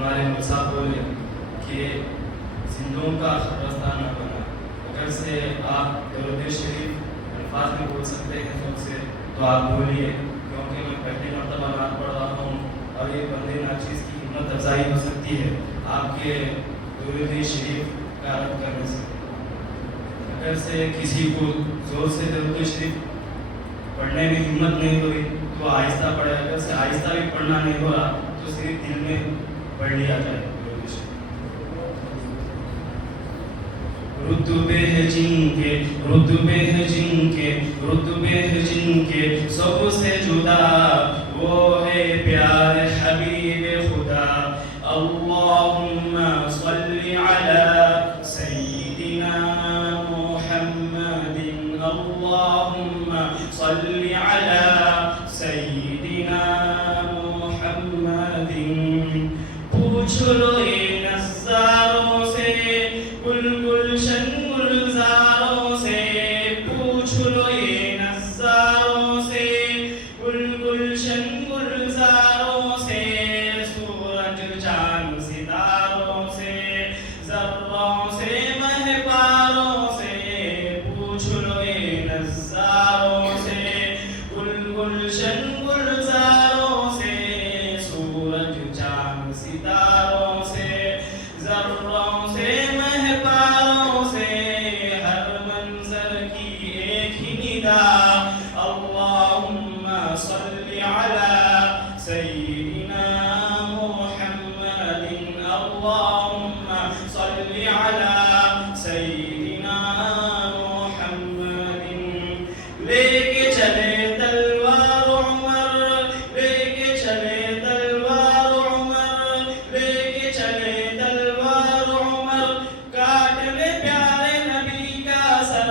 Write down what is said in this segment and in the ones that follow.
ہمارے مول صاحب بولے کہ زندوں کا قبرستان نہ بنا. اگر سے آپ درود شریف الفاظ میں بول سکتے ہیں خود سے تو آپ بولیے, کیونکہ میں پہلی مرتبہ نعت پڑھ رہا ہوں اور یہ بندے ناچیز کی ہمت افزائی ہو سکتی ہے آپ کے درود شریف کا عرض کرنے سے. اگر سے کسی کو زور سے درود شریف پڑھنے میں ہمت نہیں ہو رہی تو آہستہ پڑھے. اگر سے آہستہ بھی پڑھنا نہیں ہو رہا تو صرف دل میں پڑھ لیا جائے. رتبے ہیں جن کے رتبے ہیں جن کے رتبے ہیں جن کے سب سے جدا وہ ہے پیار حبیب خدا. اللہم صلی علی سیدنا محمد. اللہم صلی علی سیدنا محمد. پوچھ لو یہ نظاروں سے گلشن گلزاروں سے, پوچھ لو یہ نظاروں سے گلشن گلزاروں سے, سورج چاند ستاروں سے ذروں سے مہپاروں سے. پوچھ لو یہ نظاروں سے گلشن گلزاروں سے, سورج چاند ستاروں سے ذروں سے مہپاروں سے, ہر منظر کی ایک ہی ندا. اللہم صلی علی سیدنا محمد. اللہم صلی علی سیدنا محمد. لے کے چلے تلوار عمر, لے کے چلے تلوار عمر, لے کے چلے تلوار عمر, کاٹنے پیارے نبی کا سر.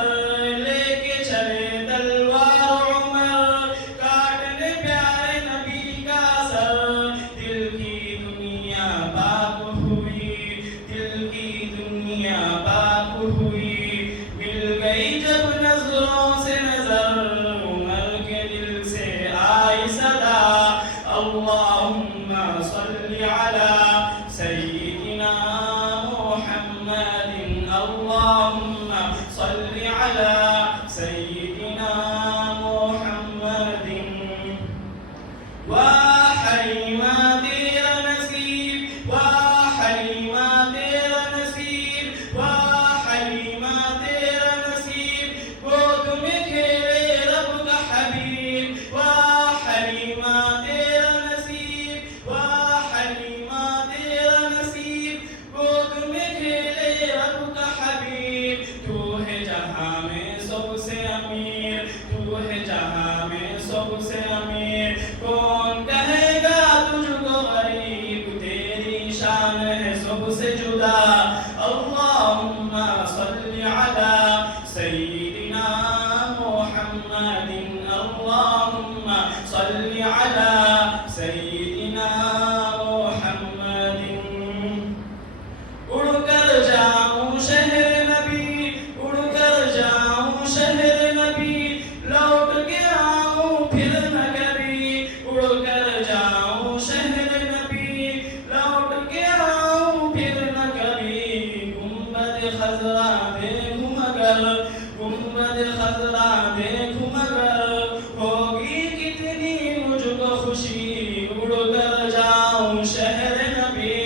لے کے چلے تلوار عمر, کاٹنے پیارے نبی کا سر. دل کی دنیا پاک ہوئی, دل کی دنیا پاک ہوئی, مل گئی جب نظروں سے نظر, عمر کے دل سے آئی صدا. اللہم صلی علی سیدنا محمد. اللہم صلی علی سیدنا محمد. واہ حلیمہ تیرا نصیب, واہ حلیمہ تیرا نصیب, واہ حلیمہ تیرا نصیب, گود میں کھیلے رب کا حبیب. واہ حلیمہ تیرا نصیب, واہ حلیمہ تیرا نصیب, گود میں کھیلے رب کا حبیب. تو ہے جہاں میں سب سے امیر, تو ہے جہاں میں سب سے امیر, کون کہے گا تجھ کو غریب, تیری شان ہے سب سے جدا. اللہم صلی علی سیدنا محمد. اللہم صلی علی سیدنا محمد. اڑ کر جاؤں شہر نبی, اڑ کر جاؤں شہر نبی, لوٹ کے آؤں پھر نہ کبھی. اڑ کر جاؤں شہر نبی, لوٹ کے آؤں پھر نہ کبھی. گنبد خضرا دیکھوں مگر, گنبد خضرا دیکھوں مگر, ہوگی کتنی مجھ کو خوشی. اڑ کر جاؤں شہر نبی,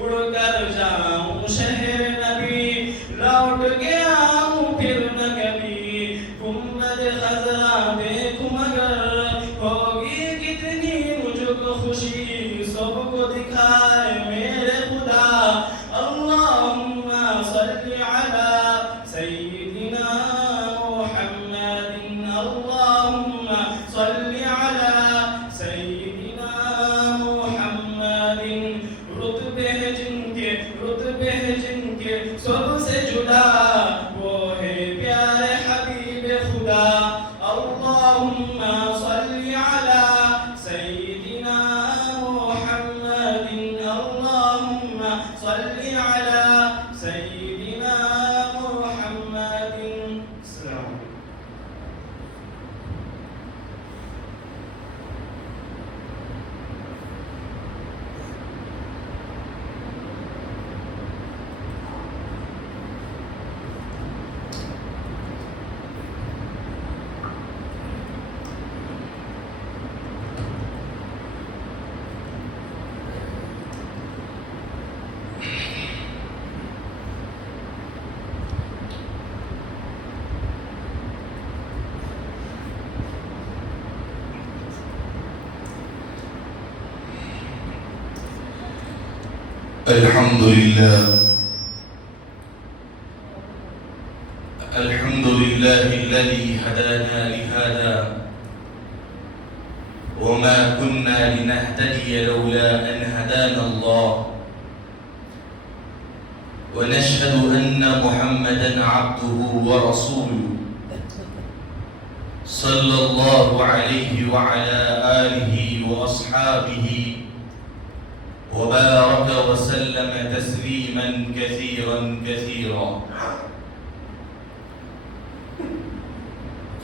اڑ کر جاؤں شہر نبی, لوٹ کے آؤں پھر نہ کبھی. گنبد خضرا دیکھوں مگر, ہوگی کتنی مجھ کو خوشی. سب کو دکھائے میرے خدا. اللہم صلی علی سیدنا محمد. اللہم صلی علی سیدنا محمد. رتبے ہیں جن کے, رتبے ہیں جن کے سب سے جدا, وہ ہے پیارے حبیب خدا. اللہم صلی علی سیدنا محمد. اللہم صلی علی سیدنا الحمد لله الذي هدانا لهذا وما كنا لنهتدي لولا أن هدانا الله ونشهد أن محمدا عبده ورسوله صلى الله عليه وعلى آله وأصحابه وبارك وسلم تسليما كثيرا كثيرا.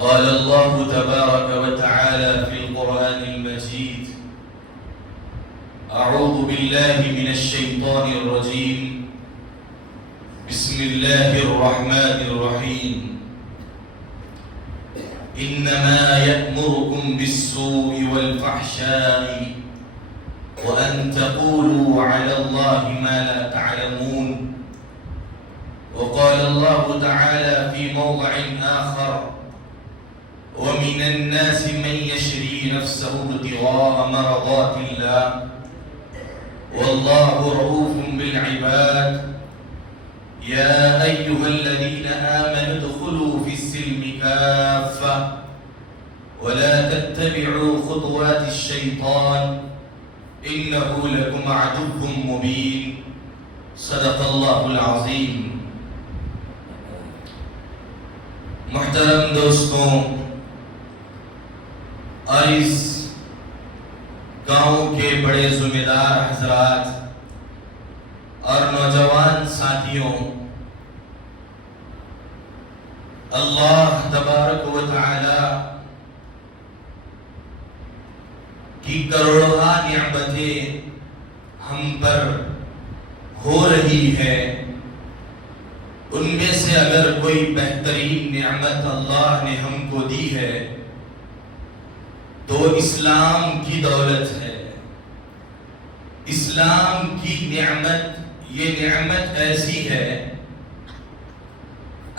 قال الله تبارك وتعالى في القرآن المجيد: أعوذ بالله من الشيطان الرجيم، بسم الله الرحمن الرحيم. إنما يأمركم بالسوء والفحشاء وأن تقولوا على الله ما لا تعلمون. وقال الله تعالى في موضع آخر: ومن الناس من يشري نفسه ابتغاء مرضات الله والله رؤوف بالعباد. يا أيها الذين آمنوا ادخلوا في السلم كافة ولا تتبعوا خطوات الشيطان إنه لكم عدو مبين. صدق الله العظیم. محترم دوستوں اور اس گاؤں کے بڑے ذمہ دار حضرات اور نوجوان ساتھیوں، اللہ تبارک و تعالی کی کروڑوں نعمتیں ہم پر ہو رہی ہے. ان میں سے اگر کوئی بہترین نعمت اللہ نے ہم کو دی ہے تو اسلام کی دولت ہے. اسلام کی نعمت، یہ نعمت ایسی ہے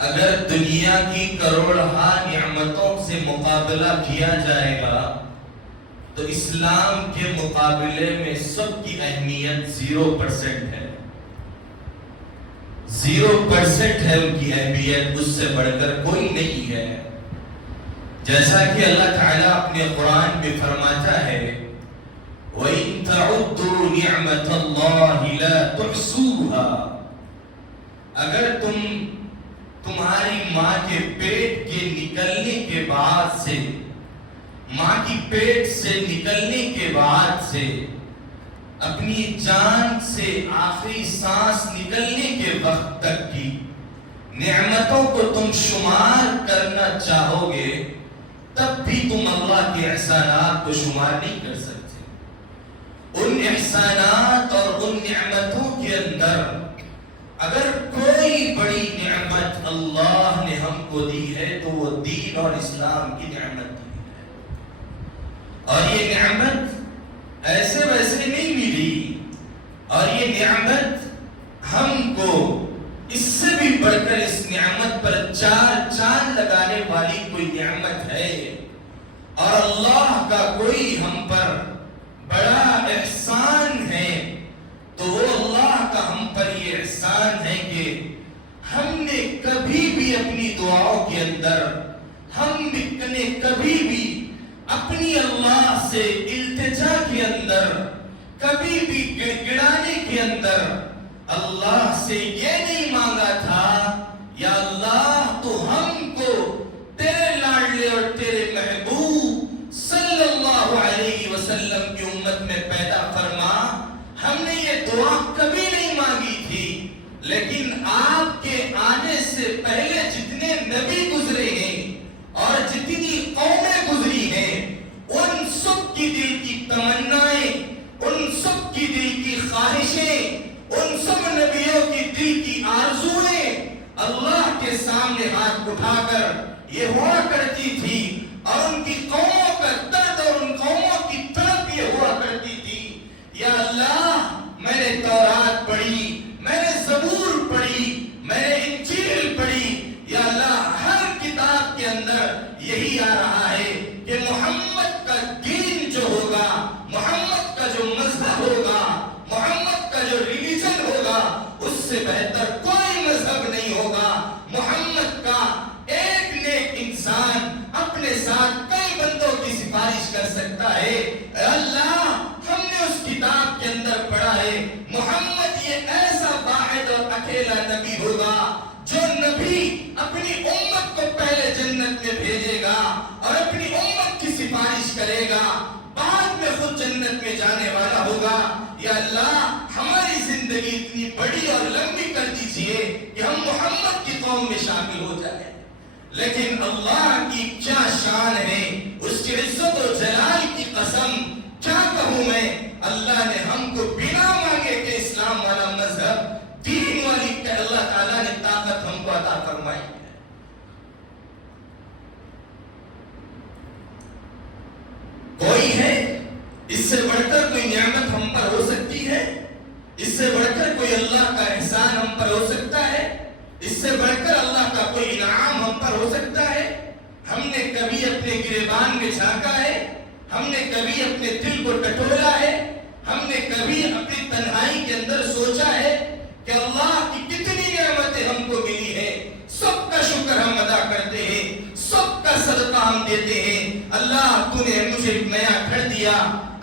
اگر دنیا کی کروڑوں نعمتوں سے مقابلہ کیا جائے گا تو اسلام کے مقابلے میں سب کی اہمیت 0% ہے. 0% ہے ان کی اہمیت، اس سے بڑھ کر کوئی نہیں ہے. جیسا کہ اللہ تعالیٰ اپنے قرآن میں فرماتا ہے: وَإِن تَعُدُّوا نِعْمَةَ اللَّهِ لَا تُحْصُوهَا. اگر تمہاری ماں کے پیٹ کے نکلنے کے بعد سے، ماں کی پیٹ سے نکلنے کے بعد سے اپنی جان سے آخری سانس نکلنے کے وقت تک کی نعمتوں کو تم شمار کرنا چاہو گے تب بھی تم اللہ کے احسانات کو شمار نہیں کر سکتے. ان احسانات اور ان نعمتوں کے اندر اگر کوئی بڑی نعمت اللہ نے ہم کو دی ہے تو وہ دین اور اسلام کی نعمت دی ہے. اور یہ نعمت ایسے ویسے نہیں ملی، اور یہ نعمت ہم کو اس سے بھی بڑھ کر اس نعمت پر 4 چاند لگانے والی کوئی نعمت ہے. اور اللہ کا کوئی ہم پر بڑا احسان ہے تو وہ اللہ کا ہم پر یہ احسان ہے کہ ہم نے کبھی بھی اپنی دعاؤں کے اندر، ہم نے کبھی بھی اپنی اللہ سے التجا کے اندر، کبھی بھی گڑگڑانے کے اندر اللہ سے یہ نہیں مانگا تھا: یا اللہ تو ہم کو تیرے لاڈلے اور تیرے محبوب صلی اللہ علیہ وسلم کی امت میں پیدا فرما. ہم نے یہ دعا کبھی نہیں مانگی تھی، لیکن آپ کے آنے سے پہلے جتنے نبی گزرے ہیں اور جتنی قومیں گزری ہیں، ان سب کی دل کی تمنائیں، ان سب کی دل کی خواہشیں، ان سب نبیوں کی دل کی آرزویں اللہ کے سامنے ہاتھ اٹھا کر یہ ہوا کرتی تھی. اور ان کی قوموں کا درد اور ان قوموں کی طرف یہ ہوا کرتی تھی: یا اللہ میں نے تورات پڑھی، میں نے زبور پڑھی، میں نے انجیل پڑھی، یا اللہ ہر کتاب کے اندر یہی آ رہا ہے کہ محمد کا دین جو ہوگا، محمد کا جو مذہب ہوگا، محمد کا جو ریلیجن ہوگا، ہوگا جو نبی اپنی امت کو پہلے جنت میں بھیجے گا اور اپنی امت کی سفارش کرے گا، بعد میں خود جنت میں جانے والا ہوگا۔ یا اللہ ہماری زندگی اتنی بڑی اور لمبی کر دیجئے کہ ہم محمد کی قوم میں شامل ہو جائیں۔ لیکن اللہ کی کیا شان ہے، اس کی عزت و جلال کی قسم کیا کہوں میں، اللہ نے ہم کو بنا مانگے کہ اسلام والا مذہب، دین والی کہ اللہ تعالیٰ نے طاقت ہم کو عطا فرمائی ہے۔ کوئی ہے اس سے بڑھ کر کوئی نعمت ہم پر ہو سکتی ہے؟ اس سے بڑھ کر کوئی اللہ کا احسان ہم پر ہو سکتا ہے؟ اس سے بڑھ کر اللہ کا کوئی انعام ہم پر ہو سکتا ہے؟ ہم نے کبھی اپنے گریبان میں جھانکا ہے؟ ہم نے کبھی اپنے دل کو ٹٹولا ہے؟ ہم نے کبھی اپنی تنہائی کے اندر سوچا ہے کہ اللہ کی کتنی نعمتیں ہم کو ملی ہے؟ سب کا شکر ہم ادا کرتے ہیں، سب کا صدقہ ہم دیتے ہیں۔ اللہ تو نے مجھے ایک نیا گھر دیا،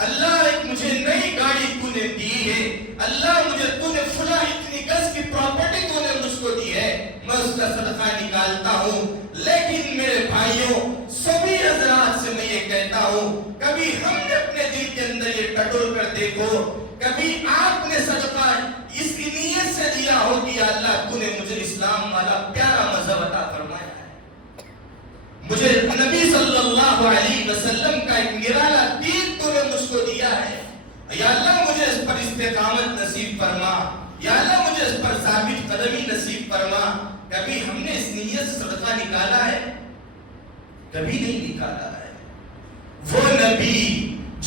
اللہ ایک مجھے نئی گاڑی تو نے دی ہے، اللہ مجھے تو نے فلاں اتنی گز کی پراپرٹی تو نے مجھ کو دی ہے، میں اس کا صدقہ نکالتا ہوں۔ لیکن میرے بھائیوں، سبھی حضرات سے میں یہ کہتا ہوں، کبھی ہم نے اپنے دل کے اندر یہ ٹٹول کر دیکھو، کبھی آپ نے صدقہ اس نیت سے دیا ہو کہ یا اللہ تو نے مجھے اسلام والا پیارا مذہب عطا فرمایا ہے، مجھے نبی صلی اللہ علیہ وسلم کا ایک نرالا دین تو نے مجھ کو دیا ہے، یا اللہ مجھے اس پر استقامت نصیب فرما، یا اللہ مجھے اس پر ثابت قدمی نصیب فرما۔ کبھی ہم نے اس نیت سے صدقہ نکالا ہے؟ کبھی نہیں نکالا ہے۔ وہ نبی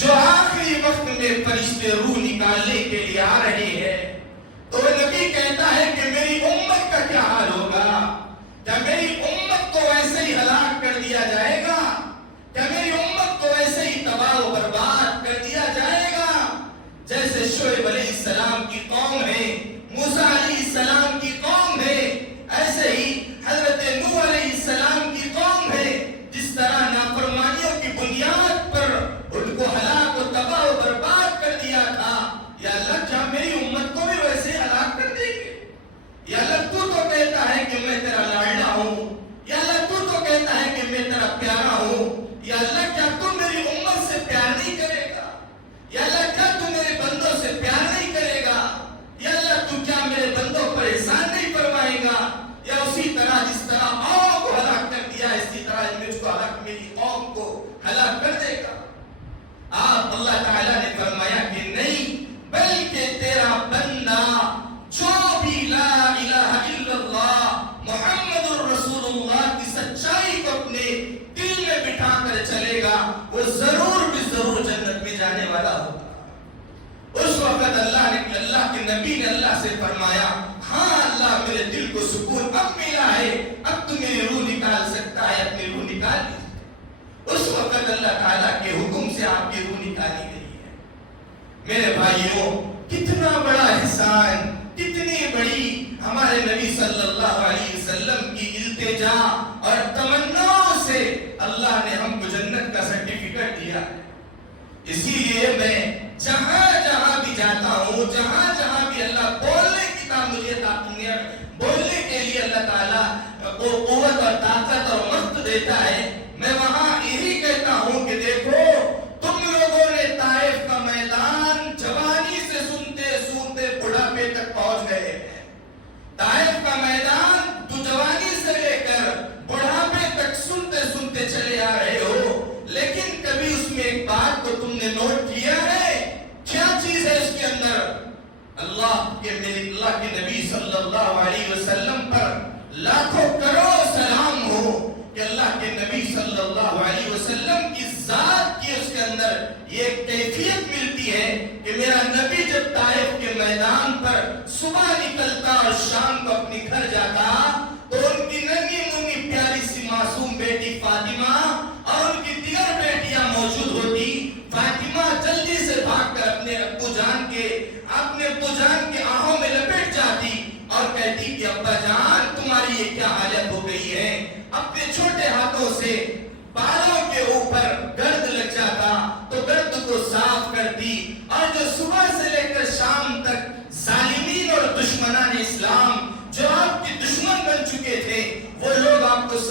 جو آخری وقت میں فرشتے روح نکالنے کے لیے آ رہے ہیں، تو وہ نبی کہتا ہے کہ میری امت کا کیا حال ہوگا؟ کیا میری امت کو ویسے ہی ہلاک کر دیا جائے گا؟ کیا میری امت کو ویسے ہی تباہ و برباد کر دیا جائے گا جیسے شعیب علیہ السلام کی قوم ہے، موسیٰ علیہ السلام کی قوم ہے، ایسے ہی حضرت نوح علیہ السلام کی قوم ہے؟ جس طرح نافرمانیوں کی بنیاد پر ان کو ہلاک و تباہ و برباد کر دیا تھا، یا اللہ کیا میری امت کو بھی ویسے ہلاک کر دیں گے؟ یا اللہ تو کہتا ہے کہ میں تیرا لاڈلا ہوں، یا اللہ تو کہتا ہے کہ میں تیرا پیارا ہوں، یا اللہ کیا تو میری امت سے پیار نہیں کرے گا؟ یا اللہ کیا تو میرے بندوں سے پیار نہیں کرے گا؟ یا اللہ تو کیا میرے بندوں پر احسان نہیں فرمائے گا؟ یا اسی طرح جس طرح قوم کو ہلاک کر دیا اسی طرح مجھ کو ہلاک، میری قوم کو ہلاک کر دے گا؟ آپ اللہ تعالیٰ نے فرمایا کہ نہیں، بلکہ تیرا بندہ جو بھی لا الہ الا اللہ محمد الرسول اللہ کی سچائی کو اپنے دل میں بٹھا کر چلے گا، وہ ضرور بھی ضرور جنت میں جانے والا ہوگا۔ اس وقت اللہ کے نبی نے اللہ سے فرمایا، ہاں اللہ میرے دل کو سکون اب ملا ہے، اب تو میری روح نکال سکتا ہے، اپنی روح نکال لی۔ اس وقت اللہ تعالیٰ کے حکم سے آپ کی روح نکالی گئی ہے۔ میرے بھائیوں، کتنا بڑا احسان، کتنی بڑی ہمارے نبی صلی اللہ علیہ وسلم کی التجا اور تمناؤں سے اللہ نے ہم کو جنت کا سرٹیفکیٹ دیا ہے۔ اسی لیے میں جہاں جہاں بھی جاتا ہوں، جہاں جہاں بھی اللہ بولنے کی مجھے بولنے کے لیے اللہ تعالیٰ کو قوت اور طاقت اور وقت دیتا ہے، میں وہاں یہی کہتا ہوں کہ دیکھو تم لوگوں نے طائف کا میدان جوانی سے سنتے سنتے بڑھاپے تک پہنچ گئے ہیں۔ طائف کا میدان تو جوانی سے لے کر بڑھاپے تک سنتے سنتے چلے آ رہے ہو، لیکن کبھی اس میں ایک بات کو تم نے نوٹ کیا ہے؟ کیا چیز ہے اس کے اندر؟ اللہ کے نبی صلی اللہ علیہ وسلم پر لاکھوں کروڑ سلام ہو کہ اللہ کے نبی صلی اللہ علیہ وسلم کی ذات کی اس کے اندر یہ کیفیت ملتی ہے کہ میرا نبی جب طائف کے میدان پر صبح نکلتا اور شام کو اپنے گھر جاتا تو ان کی ننھی منھی پیاری سی معصوم بیٹی فاطمہ اور ان کی دیگر بیٹیاں موجود ہوتی۔ فاطمہ جلدی سے بھاگ کر اپنے ابو جان کے آہوں میں لپٹ جاتی اور کہتی کہ ابا جان تمہاری یہ کیا حالت ہو گئی ہے؟ اپنے چھوٹے ہاتھوں سے بالوں کے اوپر گرد لگ جاتا تو گرد کو صاف کرتی، اور جو صبح سے لے کر شام تک ظالمین اور دشمنان اسلام جو آپ کی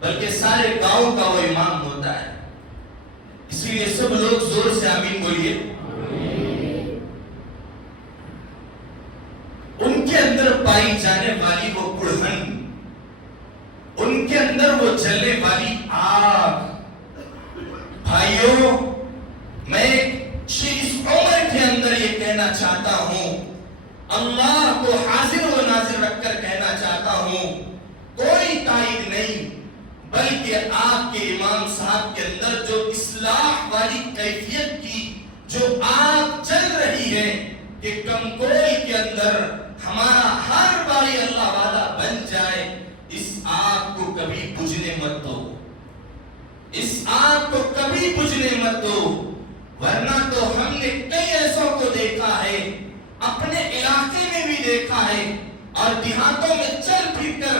بلکہ سارے گاؤں کا وہ امام ہوتا ہے. اس لیے سب لوگ زور سے آمین بولیے. ان کے اندر پائی جانے والی وہ کڑھن، ان کے اندر وہ جلنے والی آگ. بھائیوں، میں اس عمر کے اندر یہ کہنا چاہتا ہوں، اللہ کو حاضر و ناظر رکھ کر کہنا چاہتا ہوں، کوئی تائید نہیں بلکہ آپ کے امام صاحب کے اندر جو اصلاح والی کیفیت کی جو آگ چل رہی ہے کہ کمکوئی کے اندر ہمارا ہر باری اللہ والا بن جائے، اس آگ کو کبھی بجھنے مت دو، اس آگ کو کبھی بجھنے مت دو. ورنہ تو ہم نے کئی ایسوں کو دیکھا ہے، اپنے علاقے میں بھی دیکھا ہے اور دیہاتوں میں چل پھر کر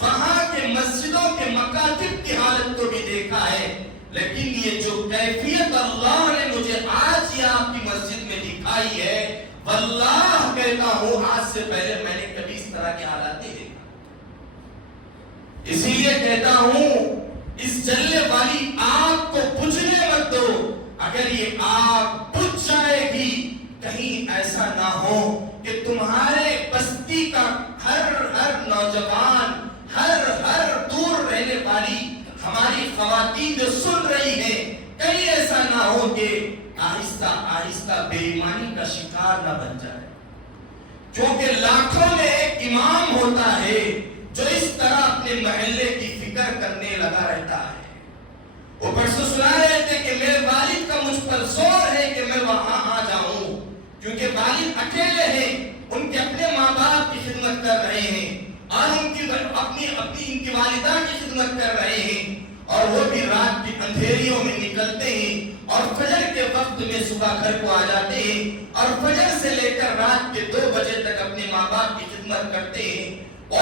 وہاں کے مسجدوں کے مکاتب کی حالت کو بھی دیکھا ہے. لیکن یہ جو کیفیت اللہ نے مجھے آج یہ آپ کی مسجد میں دکھائی ہے، واللہ کہتا ہوں آج سے پہلے میں نے کبھی اس طرح کے حالات نہیں دیکھا. اسی لیے کہتا ہوں اس جلنے والی آگ کو بجھنے مت دو. اگر یہ آگ بجھ جائے گی کہیں ایسا نہ ہو کہ تمہارے بستی کا ہر نوجوان، ہر دور رہنے والی ہماری خواتین جو سن رہی ہیں، کہیں ایسا نہ ہو کہ آہستہ آہستہ بے ایمانی کا شکار نہ بن جائے. کیونکہ لاکھوں میں ایک امام ہوتا ہے جو اس طرح اپنے محلے کی فکر کرنے لگا رہتا ہے. وہ پرسوں سنا رہے تھے کہ میرے والد کا مجھ پر زور ہے کہ میں وہاں آ جاؤں، کیونکہ والد اکیلے ہیں، ان کے اپنے ماں باپ کی خدمت کر رہے ہیں اور ان کی ان کی والدہ کی خدمت کر رہے ہیں، اور وہ بھی رات کی اندھیریوں میں نکلتے ہیں اور فجر کے وقت میں صبح گھر کو آ جاتے ہیں اور فجر سے لے کر رات کے 2 بجے تک اپنے ماں باپ کی خدمت کرتے ہیں.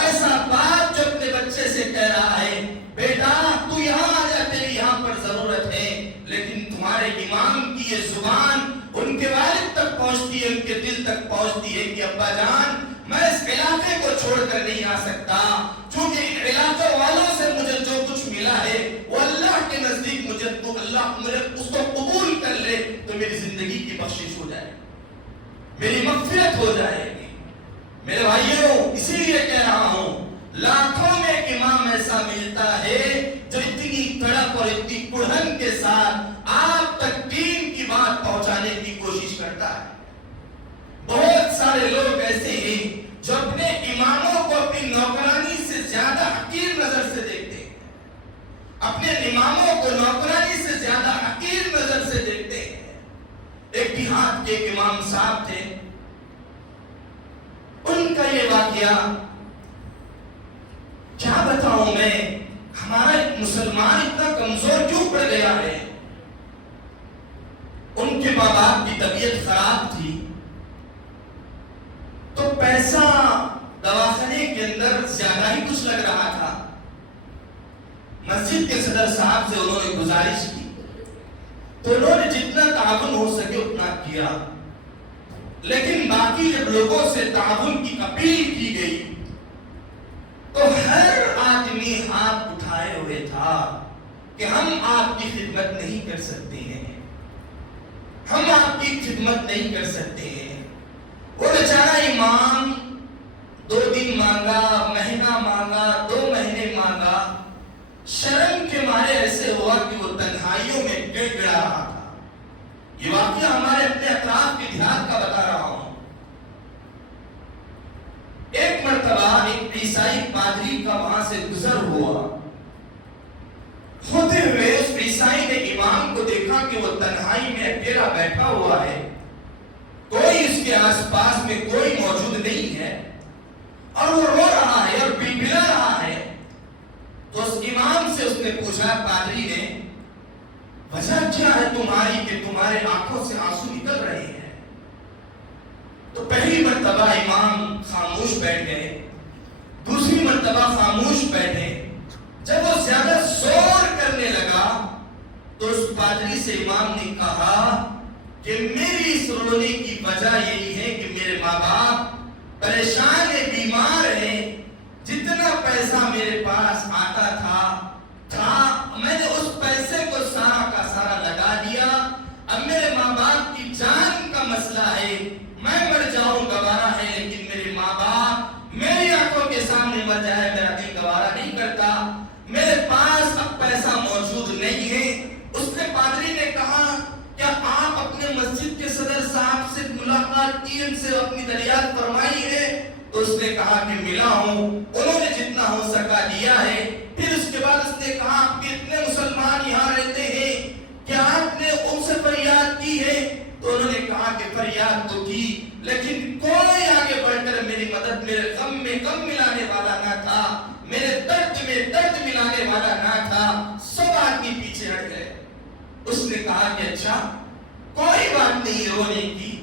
ایسا باپ جو اپنے بچے سے کہہ رہا ہے، بیٹا تو یہاں آ جا، تیری یہاں پر ضرورت ہے. لیکن تمہارے امام کی یہ زبان ان کے والد تک پہنچتی ہے، ان کے دل تک پہنچتی ہے کہ ابا جان میں اس علاقے کو چھوڑ کر نہیں آ سکتا، کیونکہ ان علاقوں والوں سے مجھے جو کچھ ملا ہے وہ اللہ کے نزدیک مجھے تو اللہ مجھے اس کو قبول کر لے تو میری زندگی کی بخشش ہو جائے، میری مغفرت ہو جائے گی. میرے بھائیوں، اسی لیے کہہ رہا ہوں لاکھوں میں ایک امام ایسا ملتا ہے جو اتنی تڑپ اور اتنی کڑھن کے ساتھ آپ تک دین کی بات پہنچانے کی کوشش کرتا ہے. بہت سارے لوگ ایسے ہیں جو اپنے اماموں کو اپنی نوکرانی سے زیادہ حقیر نظر سے دیکھتے ہیں، اپنے اماموں کو نوکرانی سے زیادہ حقیر نظر سے دیکھتے ہیں. ایک دیہات کے ایک امام صاحب تھے، ان کا یہ واقعہ کیا بتاؤں میں، ہمارا مسلمان اتنا کمزور کیوں پڑ گیا ہے. ان کے ماں باپ کی طبیعت خراب تھی تو پیسہ دواخانے کے اندر زیادہ ہی کچھ لگ رہا تھا. مسجد کے صدر صاحب سے انہوں نے گزارش کی تو انہوں نے جتنا تعاون ہو سکے اتنا کیا، لیکن باقی جب لوگوں سے تعاون کی اپیل کی گئی تو ہر آدمی ہاتھ اٹھائے ہوئے تھا کہ ہم آپ کی خدمت نہیں کر سکتے ہیں، ہم آپ کی خدمت نہیں کر سکتے ہیں. وہ بیچارہ امام 2 دن مانگا، مہینہ مانگا، 2 مہینے مانگا، شرم کے مارے ایسے ہوا کہ وہ تنہائیوں میں گڑ گڑا رہا تھا. یہ واقعہ ہمارے اپنے اطراف کے دیہات کا بتا رہا ہوں. ایک مرتبہ ایک عیسائی پادری کا وہاں سے گزر ہوا، ہوتے ہوئے اس عیسائی نے امام کو دیکھا کہ وہ تنہائی میں اکیلا بیٹھا ہوا ہے، کوئی اس کے آس پاس میں کوئی موجود نہیں ہے اور وہ رو رہا ہے اور بلبلا رہا ہے. تو اس امام سے اس نے پوچھا، پادری نے، وجہ کیا ہے تمہاری کہ تمہارے آنکھوں سے آنسو نکل رہے ہیں؟ تو پہلی مرتبہ امام خاموش بیٹھ گئے، دوسری مرتبہ خاموش بیٹھے. جب وہ زیادہ زور کرنے لگا تو اس پادری سے امام نے کہا کہ میری اس رونے کی وجہ یہی ہے کہ میرے ماں باپ پریشان ہیں، بیمار ہیں، جتنا پیسہ میرے پاس آتا تھا میں نے اس پیسے کو سارا کا سارا لگا دیا. اب میرے ماں باپ کی جان کا مسئلہ ہے, میں مر جاؤں گوارا ہے, لیکن میرے ماں باپ میری آنکھوں کے سامنے مر جائے میرا دل گوارا نہیں کرتا. میرے پاس اب پیسہ موجود نہیں ہے. اس نے پادری نے کہا کیا آپ اپنے مسجد کے صدر صاحب سے ملاقات کی, ان سے اپنی دریافت فرمائی ہے؟ تو اس نے کہا کہ ملا ہوں, انہوں نے جتنا ہو سکا دیا ہے. پھر اس کے بعد اس نے کہا کہ اتنے مسلمان یہاں رہتے ہیں, کیا آپ نے ان سے فریاد کی ہے؟ تو انہوں نے کہا کہ فریاد تو کی, لیکن کوئی آگے بڑھ کر میری مدد, میرے غم میں غم ملانے والا نہ تھا, میرے درد میں درد ملانے والا نہ تھا. سب آدمی پیچھے ہٹ گئے. اس نے کہا کہ اچھا کوئی بات نہیں رونے کی,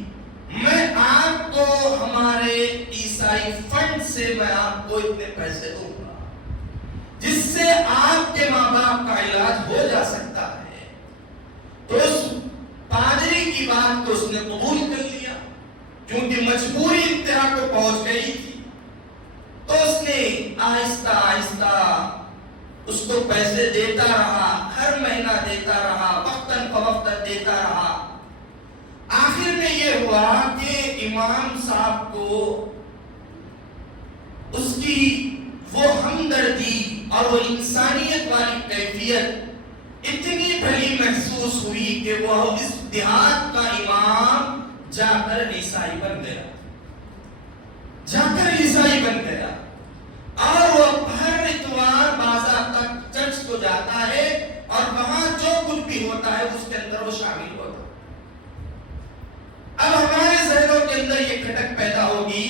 میں آپ کو ہمارے عیسائی فنڈ سے میں آپ کو اتنے پیسے دوں گا جس سے آپ کے ماں باپ کا علاج ہو جا سکتا ہے. تو اس پادری کی بات کو اس نے قبول کر لیا, کیونکہ مجبوری انتہا کو پہنچ گئی تھی. تو اس نے آہستہ آہستہ اس کو پیسے دیتا رہا, ہر مہینہ دیتا رہا, وقتاً فوقتاً دیتا رہا. آخر میں یہ ہوا کہ امام صاحب کو اس کی وہ ہمدردی اور وہ انسانیت والی کیفیت اتنی بھلی محسوس ہوئی کہ وہ اس دیہات کا امام جا کر عیسائی بن گیا, اور وہ ہر اتوار بازار تک چرچ کو جاتا ہے اور وہاں جو کچھ بھی ہوتا ہے اس کے اندر وہ شامل ہوتا ہے. اب ہمارے ذہنوں کے اندر یہ کھٹک پیدا ہوگی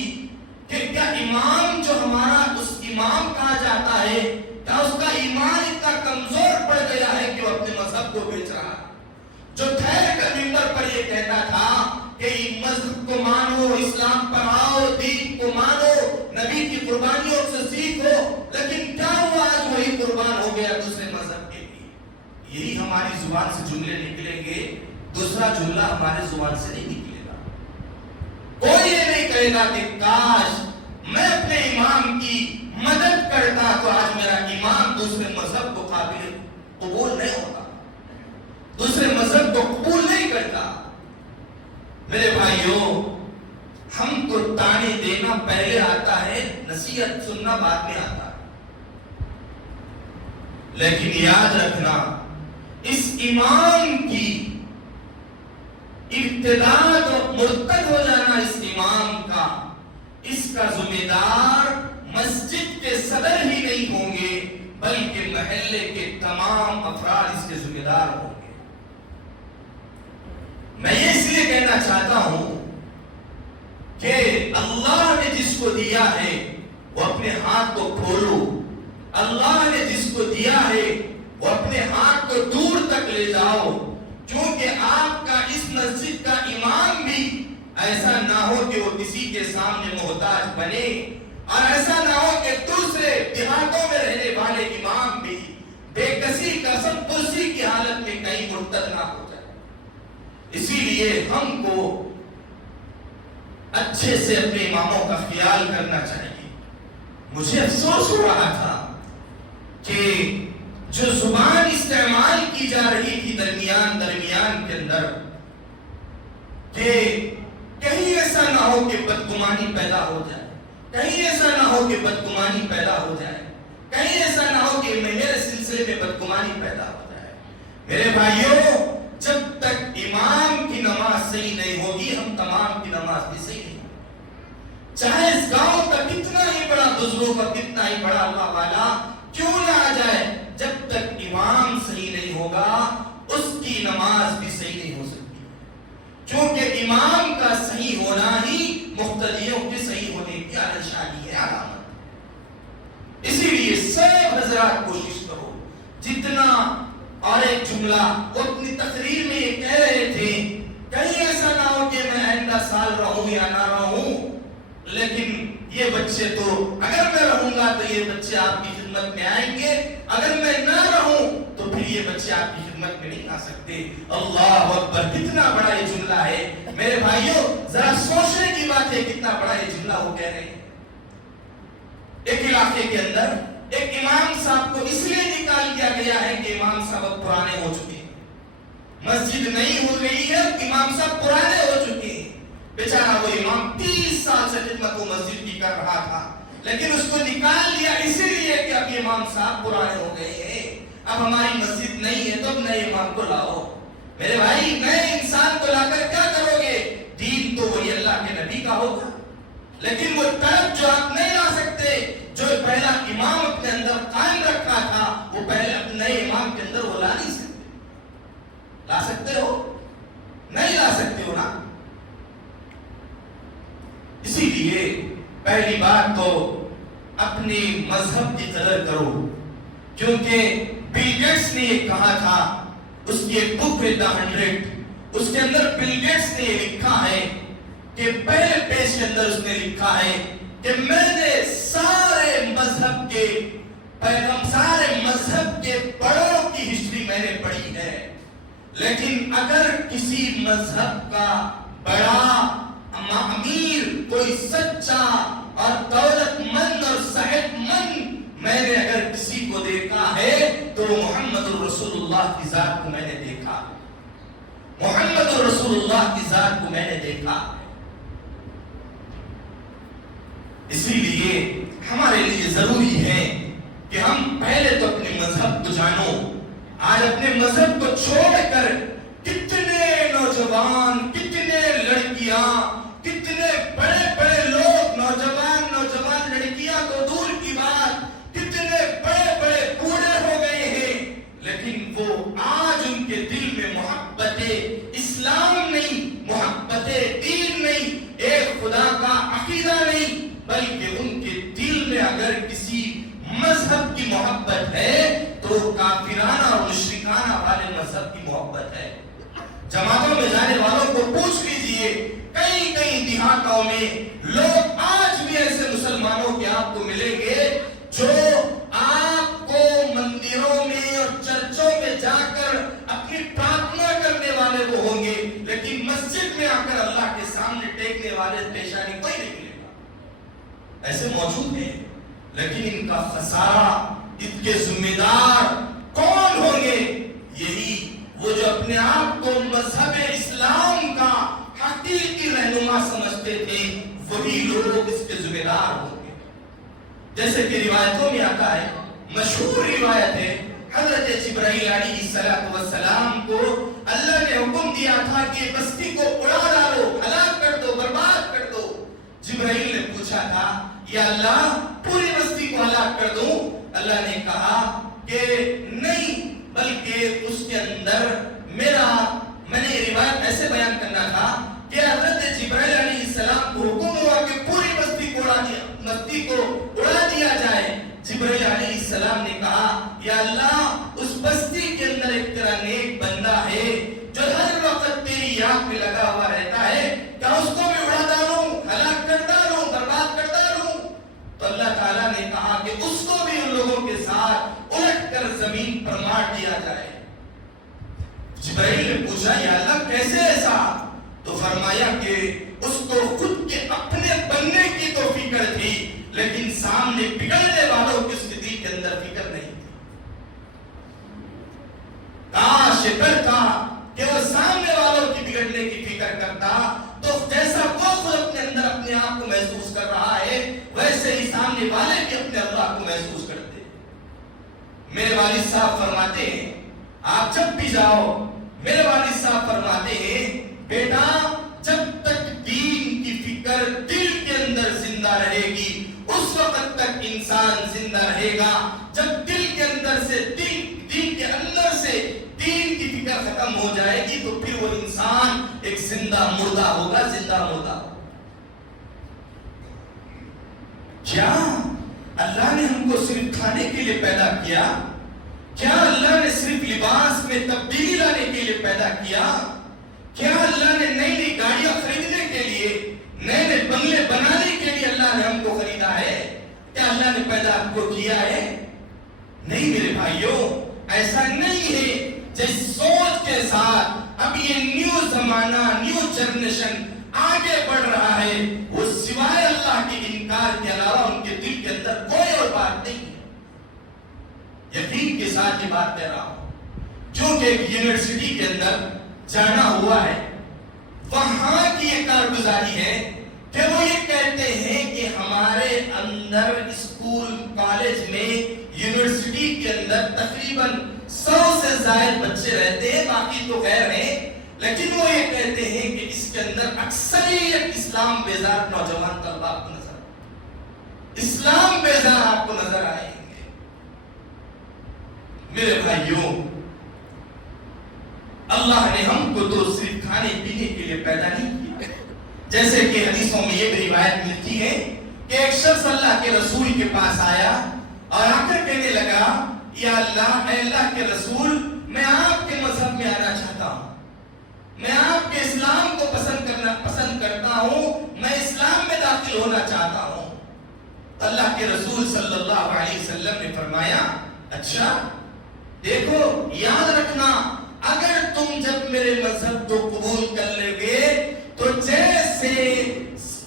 کہ کیا امام جو ہمارا اس امام کہا جاتا ہے, کیا اس کا ایمان اتنا کمزور پڑ گیا ہے کہ وہ اپنے مذہب کو بیچ رہا ہے؟ جو ٹھہر کر منبر پر یہ کہتا تھا کہ مذہب کو مانو, اسلام پر آؤ, دین کو مانو, نبی کی قربانیوں سے سیکھو, لیکن کیا ہوا آج وہی قربان ہو گیا دوسرے مذہب کے لیے. یہی ہماری زبان سے جملے نکلیں گے, دوسرا جملہ ہمارے زبان سے نہیں نکلے گا. کوئی یہ نہیں کہے گا کہ کاش میں اپنے امام کی مدد کرتا تو آج میرا امام دوسرے مذہب کو قابل قبول نہیں ہوتا, دوسرے مذہب کو قبول نہیں کرتا. میرے بھائیوں, ہم کو تانے دینا پہلے آتا ہے, نصیحت سننا بعد میں آتا ہے. لیکن یاد رکھنا, اس امام کی ارتداد اور مرتد ہو جانا اس امام کا, اس کا ذمہ دار مسجد کے صدر ہی نہیں ہوں گے, بلکہ محلے کے تمام افراد اس کے ذمہ دار ہوں گے. میں یہ اس لیے کہنا چاہتا ہوں کہ اللہ نے جس کو دیا ہے وہ اپنے ہاتھ کو کھولو, اللہ نے جس کو دیا ہے وہ اپنے ہاتھ کو دور تک لے جاؤ, کیونکہ آپ کا اس مسجد کا امام بھی ایسا نہ ہو کہ وہ کسی کے سامنے محتاج بنے, اور ایسا نہ ہو کہ دوسرے دیہاتوں میں رہنے والے امام بھی بے کسی قسم پرسی کی حالت میں کہیں مرتد نہ ہو جائے. اسی لیے ہم کو اچھے سے اپنے اماموں کا خیال کرنا چاہیے. مجھے افسوس ہو رہا تھا کہ جو زبان استعمال کی جا رہی تھی درمیان کے اندر, کہ کہیں ایسا نہ ہو کہ بدگمانی پیدا ہو جائے, کہیں ایسا نہ ہو کہ بدگمانی پیدا ہو جائے, کہیں ایسا نہ ہو کہ میرے سلسلے میں بدگمانی پیدا ہو جائے. میرے بھائیوں, جب تک امام کی نماز صحیح نہیں ہوگی, ہم تمام کی نماز بھی صحیح نہیں ہوگی. چاہے اس گاؤں کا کتنا ہی بڑا بزرگ اور کتنا ہی بڑا اللہ والا کیوں نہ آ جائے, جب تک امام صحیح نہیں ہوگا اس کی نماز بھی صحیح نہیں ہو سکتی, کیونکہ امام کا صحیح ہونا ہی مقتدیوں کے صحیح ہونے کی نشانی ہے, علامت. اسی لیے سب حضرات کوشش کرو جتنا. اور ایک جملہ وہ اپنی تقریر میں یہ کہہ رہے تھے, کہیں ایسا نہ ہو کہ میں آئندہ سال رہوں یا نہ رہوں, لیکن یہ بچے تو اگر میں رہوں گا تو یہ بچے آپ کی خدمت میں آئیں گے, اگر میں نہ رہوں تو پھر یہ بچے آپ کی خدمت میں نہیں آ سکتے. اللہ اکبر, کتنا بڑا یہ جملہ ہے. میرے بھائیوں, ذرا سوچنے کی بات ہے کتنا بڑا یہ جملہ وہ کہہ رہے ہیں. ایک علاقے کے اندر ایک امام صاحب کو اس لیے نکال دیا گیا ہے کہ امام صاحب پرانے ہو چکے ہیں، مسجد نہیں ہو رہی ہے، امام صاحب پرانے ہو چکے ہیں۔ بیچارہ وہ امام 30 سال سے خدمت مسجد کی کر رہا تھا، لیکن اس کو نکال لیا اسی لیے کہ اب امام صاحب پرانے ہو گئے ہیں، اب ہماری مسجد نہیں ہے تو اب نئے امام کو لاؤ۔ میرے بھائی، نئے انسان کو لا کر کیا کرو گے؟ دین تو وہی اللہ کے نبی کا ہوگا، لیکن وہ طرف جو آپ نہیں لا سکتے، جو پہلا امام اپنے اندر قائم رکھا تھا، وہ پہلے اپنے نئے امام کے اندر وہ لا نہیں سکتے۔ لا سکتے ہو؟ نہیں لا سکتے ہو نا۔ اسی لیے پہلی بات تو اپنے مذہب کی قدر کرو، کیونکہ بل گیٹس نے یہ کہا تھا، اس کی ایک بک ہے The 100، اس کے اندر بل گیٹس نے یہ لکھا ہے کہ پہلے پیج کے اندر اس نے لکھا ہے کہ میں نے سارے مذہب کے بڑوں کی ہسٹری میں نے پڑھی ہے، لیکن اگر کسی مذہب کا بڑا امیر، کوئی سچا اور دولت مند اور صحت مند میں نے اگر کسی کو دیکھا ہے تو محمد رسول اللہ کی ذات کو میں نے دیکھا، محمد رسول اللہ کی ذات کو میں نے دیکھا۔ اسی لیے ہمارے لیے ضروری ہے کہ ہم پہلے تو اپنے مذہب کو جانو۔ آج اپنے مذہب کو چھوڑ کر کتنے نوجوان، کتنے لڑکیاں، کتنے بڑے بڑے لوگ، نوجوان لڑکیاں تو دور کی بات، کتنے بڑے بڑے بوڑھے ہو گئے ہیں، لیکن وہ آج ان کے دل میں محبت اسلام نہیں، محبت دین نہیں، ایک خدا کا عقیدہ نہیں، بلکہ ان کے دل میں اگر کسی مذہب کی محبت ہے تو کافرانہ اور مشرکانہ والے مذہب کی محبت ہے۔ جماعتوں میں جانے والوں کو پوچھ لیجئے، کئی دیہاتوں میں لوگ آج بھی ایسے مسلمانوں کے آپ کو ملیں گے جو آپ کو مندروں میں اور چرچوں میں جا کر اپنی پرارتھنا کرنے والے وہ ہوں گے، لیکن مسجد میں آ کر اللہ کے سامنے ٹیکنے والے پیشانی کوئی نہیں ملے گا۔ ایسے موجود ہیں، لیکن ان کا خسارہ، ان کے ذمہ دار کون ہوں گے؟ یہی وہ جو اپنے آپ کو مذہب اسلام کا حقیقی رہنما سمجھتے تھے، وہی لوگ اس کے ذمہ دار ہوں گے۔ جیسے کہ روایتوں میں آتا ہے، مشہور روایت ہے، حضرت جبرائیل علیہ السلام کو اللہ نے حکم دیا تھا کہ بستی کو اڑا ڈالو، ہلاک کر دو، برباد کر دو۔ جبرائیل نے پوچھا تھا، یا اللہ پوری بستی کو ہلاک کر دوں؟ اللہ نے کہا کہ نہیں، بلکہ اس کے اندر میں نے یہ روایت ایسے بیان کرنا تھا کہ حضرت جبرائیل علیہ السلام کو حکم ہوا کہ پوری بستی کو اڑا دیا جائے۔ جبرائیل علیہ السلام نے کہا، یا اللہ اس بستی کے اندر ایک تیرا نیک بندہ ہے جو ہر وقت تیری یاد میں لگا ہوا رہتا ہے، کیا اس کو بھی اڑا ڈالوں، ہلاک کر ڈالوں، برباد کر ڈالوں؟ تو اللہ تعالیٰ نے کہا کہ اس کو بھی ان لوگوں کے ساتھ الٹ کر زمین پر مار دیا جائے۔ جبرائیل نے پوچھا، یا اللہ کیسے ایسا؟ تو فرمایا کہ اس کو خود کے اپنے بننے کی تو فکر تھی، لیکن سامنے بگڑنے والوں کی اس کے دل کے اندر فکر نہیں تھی۔ کاش کرتا کہ وہ سامنے والوں کی بگڑنے کی فکر کرتا، تو جیسا وہ خود اپنے اندر اپنے آپ کو محسوس کر رہا ہے، ویسے ہی سامنے والے بھی اپنے اللہ کو محسوس کرتے۔ میرے والد صاحب فرماتے ہیں، آپ جب بھی جاؤ، میرے والد صاحب فرماتے ہیں، بیٹا جب تک دین کی فکر دل کے اندر زندہ رہے گی، اس وقت تک انسان زندہ رہے گا۔ جب دل کے اندر سے دین کے اندر سے دین کی فکر ختم ہو جائے گی تو پھر وہ انسان ایک زندہ مردہ ہوگا، زندہ مردہ۔ کیا اللہ نے ہم کو صرف کھانے کے لیے پیدا کیا؟ کیا اللہ نے صرف لباس میں تبدیلی لانے کے لیے پیدا کیا؟ کیا اللہ نے نئی گاڑیاں خریدنے کے لیے، نئے بنگلے بنانے کے لیے اللہ نے ہم کو خریدا ہے؟ کیا اللہ نے پیدا آپ کو کیا ہے؟ نہیں میرے بھائیوں، ایسا نہیں ہے۔ جس سوچ کے ساتھ اب یہ نیو زمانہ، نیو جنریشن آگے بڑھ رہا ہے، وہ سوائے اللہ کے انکار کے علاوہ ان کے دل کے اندر کوئی اور بات نہیں ہے۔ یقین کے ساتھ یہ بات کہہ رہا ہوں، جو کہ ایک یونیورسٹی کے اندر جانا ہوا ہے، وہاں کی یہ کارگزاری ہے کہ وہ یہ کہتے ہیں کہ ہمارے اندر اسکول کالج میں یونیورسٹی کے اندر تقریباً 100 سے زائد بچے رہتے ہیں، باقی تو غیر ہیں، لیکن وہ یہ کہتے ہیں کہ اس کے اندر اکثریت اسلام بیزار نوجوان طلباء کو نظر، اسلام بیزار آپ کو نظر آئیں گے۔ میرے بھائیوں، اللہ نے ہم کو تو صرف کھانے پینے کے لیے پیدا نہیں کیا، جیسے کہ حدیثوں میں یہ بھی روایت ملتی ہے کہ ایک شخص اللہ کے رسول کے پاس آیا اور آ کر کہنے لگا، یا اللہ، اے اللہ کے رسول، میں آپ کے مذہب میں آنا چاہتا ہوں، میں آپ کے اسلام کو پسند کرتا ہوں، میں اسلام میں داخل ہونا چاہتا ہوں۔ اللہ کے رسول صلی اللہ علیہ وسلم نے فرمایا، اچھا دیکھو، یاد رکھنا، اگر تم جب میرے مذہب کو قبول کر لے گے تو جیسے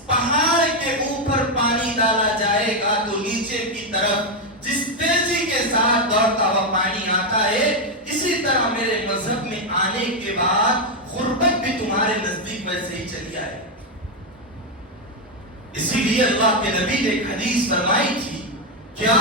پہاڑ کے اوپر پانی ڈالا جائے گا تو نیچے کی طرف جس تیزی کے ساتھ دوڑتا ہوا پانی آتا ہے، اسی طرح میرے مذہب میں آنے کے بعد غربت بھی تمہارے نزدیک ویسے ہی چلی آئے۔ اسی لیے اللہ کے نبی نے ایک حدیث فرمائی تھی، کیا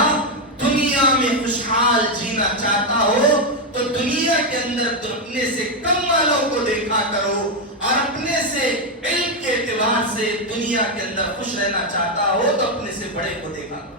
دنیا میں خوشحال جینا چاہتا ہو تو دنیا کے اندر تو اپنے سے کم والوں کو دیکھا کرو، اور اپنے سے علم کے اعتبار سے دنیا کے اندر خوش رہنا چاہتا ہو تو اپنے سے بڑے کو دیکھا کرو۔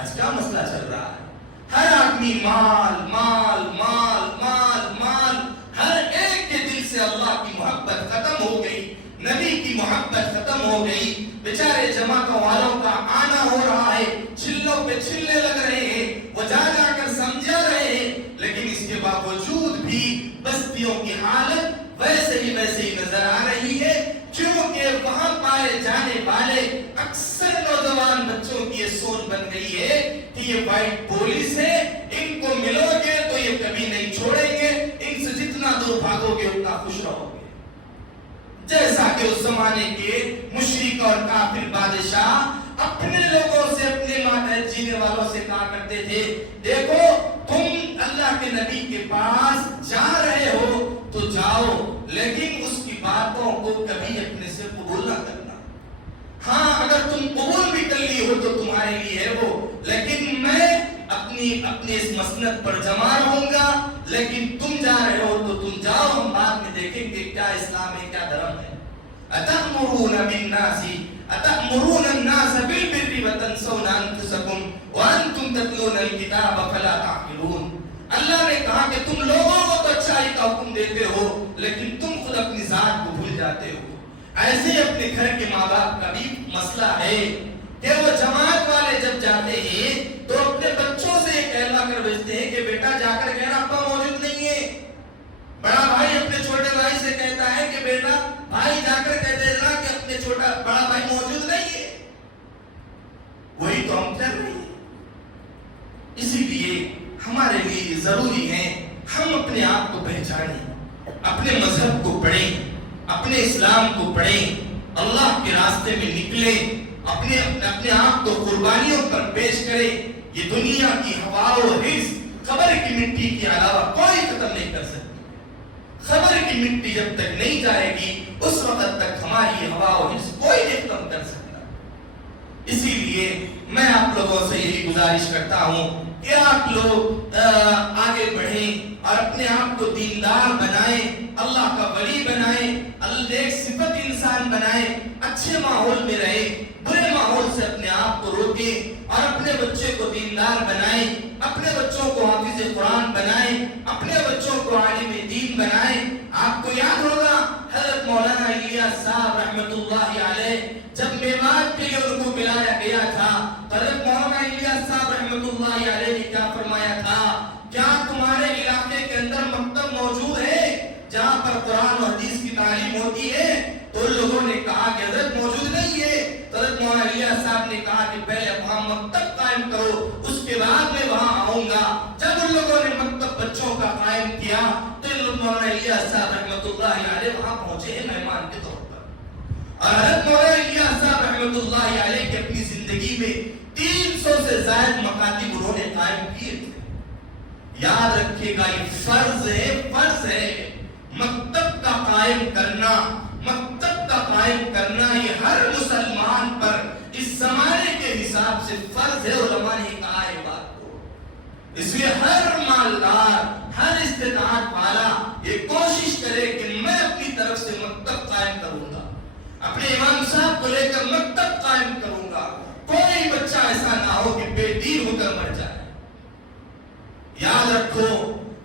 آج کیا مسئلہ چل رہا ہے؟ ہر آدمی مال مال مال مال مال، ہر ایک کے دل سے اللہ کی محبت ختم ہو گئی، نبی کی محبت ختم ہو گئی، بیچارے جماعتوں والوں کا آنا ہو رہا ہے، چھلوں پہ چھلنے لگ رہے ہیں، وہ جا جا کر سمجھا رہے ہیں، لیکن اس کے باوجود بھی بستیوں کی حالت ویسے ہی نظر آ رہی ہے، کیونکہ وہاں پائے جانے والے اکثر نوجوان بچوں کی یہ سوچ بن گئی ہے کہ یہ وائٹ پولیس ہے، ان کو ملو گے تو یہ کبھی نہیں چھوڑیں گے، ان سے جتنا دور بھاگو گے اتنا خوش رہو گے۔ جیسا کہ اس زمانے کے مشرک اور کافر بادشاہ اپنے لوگوں سے، اپنے ماتحت جینے والوں سے کہا کرتے تھے، دیکھو تم اللہ کے نبی کے پاس جا رہے ہو تو جاؤ، لیکن اس کی باتوں کو کبھی اپنے سے قبول نہ کرنا۔ ہاں اگر تم قبول بھی کر لی ہو تو تمہارے لیے ہے وہ، لیکن میں اپنی اس مسند پر جمع رہوں گا، لیکن تم جا رہے ہو تو تم جاؤ، ہم بعد میں دیکھیں گے کیا اسلام ہے کیا دھرم ہے۔ أتأمرون الناس بالبر وتنسون أنفسكم وأنتم تتلون الكتاب فلا تعقلون۔ اللہ نے کہا کہ تم لوگوں کو تو اچھائی کا حکم دیتے ہو لیکن تم خود اپنی ذات کو بھول جاتے ہو۔ ایسے اپنے گھر کے ماں باپ کا بھی مسئلہ ہے کہ وہ جماعت والے جب جاتے ہیں تو اپنے بچوں سے یہ کہلا کر بھیجتے ہیں کہ بیٹا جا کر کہنا ابا موجود نہیں ہے۔ بڑا بھائی اپنے چھوٹے بھائی سے کہتا ہے کہ بیٹا بھائی جا کر کہہ دینا کہ اپنے بڑا بھائی موجود نہیں ہے۔ وہی تو ہم کر رہے ہیں۔ اسی لیے ہمارے لیے ضروری ہے ہم اپنے آپ کو پہچانیں، اپنے مذہب کو پڑھیں، اپنے اسلام کو پڑھیں، اللہ کے راستے میں نکلیں، اپنے آپ کو قربانیوں پر پیش کریں۔ یہ دنیا کی ہوا و حرص قبر کی مٹی کے علاوہ کوئی ختم نہیں کر سکتی۔ خبر کی مٹی جب تک نہیں جائے گی اس وقت تک ہماری ہوا و حرص کوئی نہیں ختم کر سکتا۔ اسی لیے میں آپ لوگوں سے یہی گزارش کرتا ہوں کہ آپ لوگ آگے بڑھیں اور اپنے آپ کو دیندار بنائیں، اللہ کا ولی بنائیں، ایک صفت انسان بنائیں، اچھے ماحول میں رہیں، برے ماحول سے اپنے آپ کو روکیں اور اپنے بچے کو دیندار بنائیں، اپنے بچوں کو حافظ قرآن بنائیں، اپنے بچوں کو عالم دین بنائیں۔ آپ کو یاد ہوگا حضرت مولانا الیاس صاحب رحمت اللہ علیہ جب میوات کے لیے ان کو بلایا گیا تھا، حضرت مولانا الیاس صاحب رحمت اللہ علیہ نے کیا فرمایا تھا؟ کیا تمہارے علاقے کے اندر مکتب موجود ہے جہاں پر قرآن و حدیث کی تعلیم ہوتی ہے؟ تو ان لوگوں نے کہا کہ حضرت موجود نہیں ہے۔ حضرت مولانا الیاس صاحب نے کہا کہ پہلے وہاں مکتب قائم کرو، اس کے بعد میں وہاں آؤں گا۔ جب ان لوگوں نے مکتب بچوں کا قائم کیا تو مولانا الیاس صاحب رحمت اللہ علیہ وہاں پہنچے ہیں مہمان کے طور پر۔ اور حضرت مولانا الیاس صاحب رحمۃ اللہ علیہ کی اپنی زندگی میں 300 سے زائد مکاتب انہوں نے قائم کیے تھے. یاد رکھیے گا یہ فرض ہے مکتب کا قائم کرنا یہ ہر مسلمان پر اس زمانے کے حساب سے فرض ہے. علماء نے کہا ہے بات کو. اس لیے ہر مالدار ہر استطاعت والا یہ کوشش کرے کہ میں اپنی طرف سے مکتب قائم کروں گا, اپنے امام صاحب کو لے کر مکتب قائم کروں گا. کوئی بچہ ایسا نہ ہو کہ بے دین ہو کر مر جائے. یاد رکھو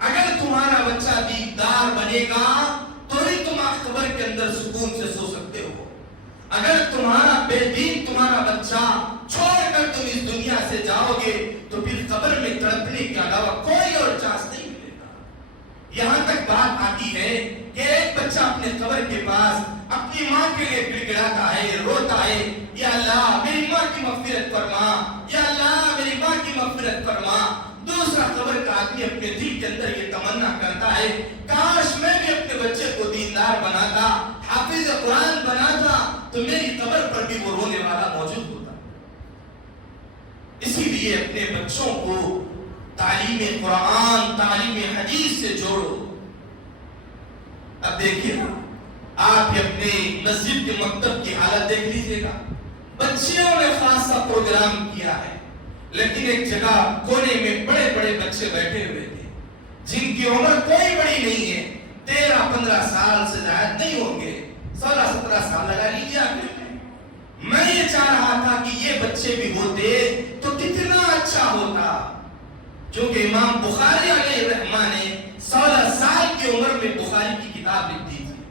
اگر تمہارا بچہ دیندار بنے گا تو ہی تم قبر کے اندر سکون سے سو سکتے ہو. اگر تمہارا بے دین تمہارا بچہ چھوڑ کر تم اس دنیا سے جاؤ گے تو پھر قبر میں تڑپنے کے علاوہ کوئی اور چانس نہیں ملے گا. یہاں تک بات آتی ہے کہ ایک بچہ اپنے قبر کے پاس اپنی ماں کے لیے گڑگڑاتا ہے, روتا ہے, یا اللہ میری ماں کی مغفرت فرما, یا اللہ میری ماں کی مغفرت فرما. دوسرا قبر کا آدمی اپنے دل کے اندر یہ تمنا کرتا ہے کاش میں بھی اپنے بچے کو دیندار بناتا, حافظ قرآن بناتا تو میری قبر پر بھی وہ رونے والا موجود ہوتا. اسی لیے اپنے بچوں کو تعلیم قرآن تعلیم حدیث سے جوڑو. اب دیکھیے نا آپ اپنے مسجد کے مکتب کی حالت دیکھ لیجئے گا. بچیوں نے خاصا پروگرام کیا ہے لیکن ایک جگہ کونے میں بڑے بڑے بچے بیٹھے ہوئے تھے جن کی عمر کوئی بڑی نہیں ہے, 13-15 سال سے زائد نہیں ہوں گے, 16-17 سال لگا لیجیے آپ. میں یہ چاہ رہا تھا کہ یہ بچے بھی ہوتے تو کتنا اچھا ہوتا. چونکہ امام بخاری علیہ الرحمہ نے 16 سال کی عمر میں بخاری کی کتاب لکھ دی تھی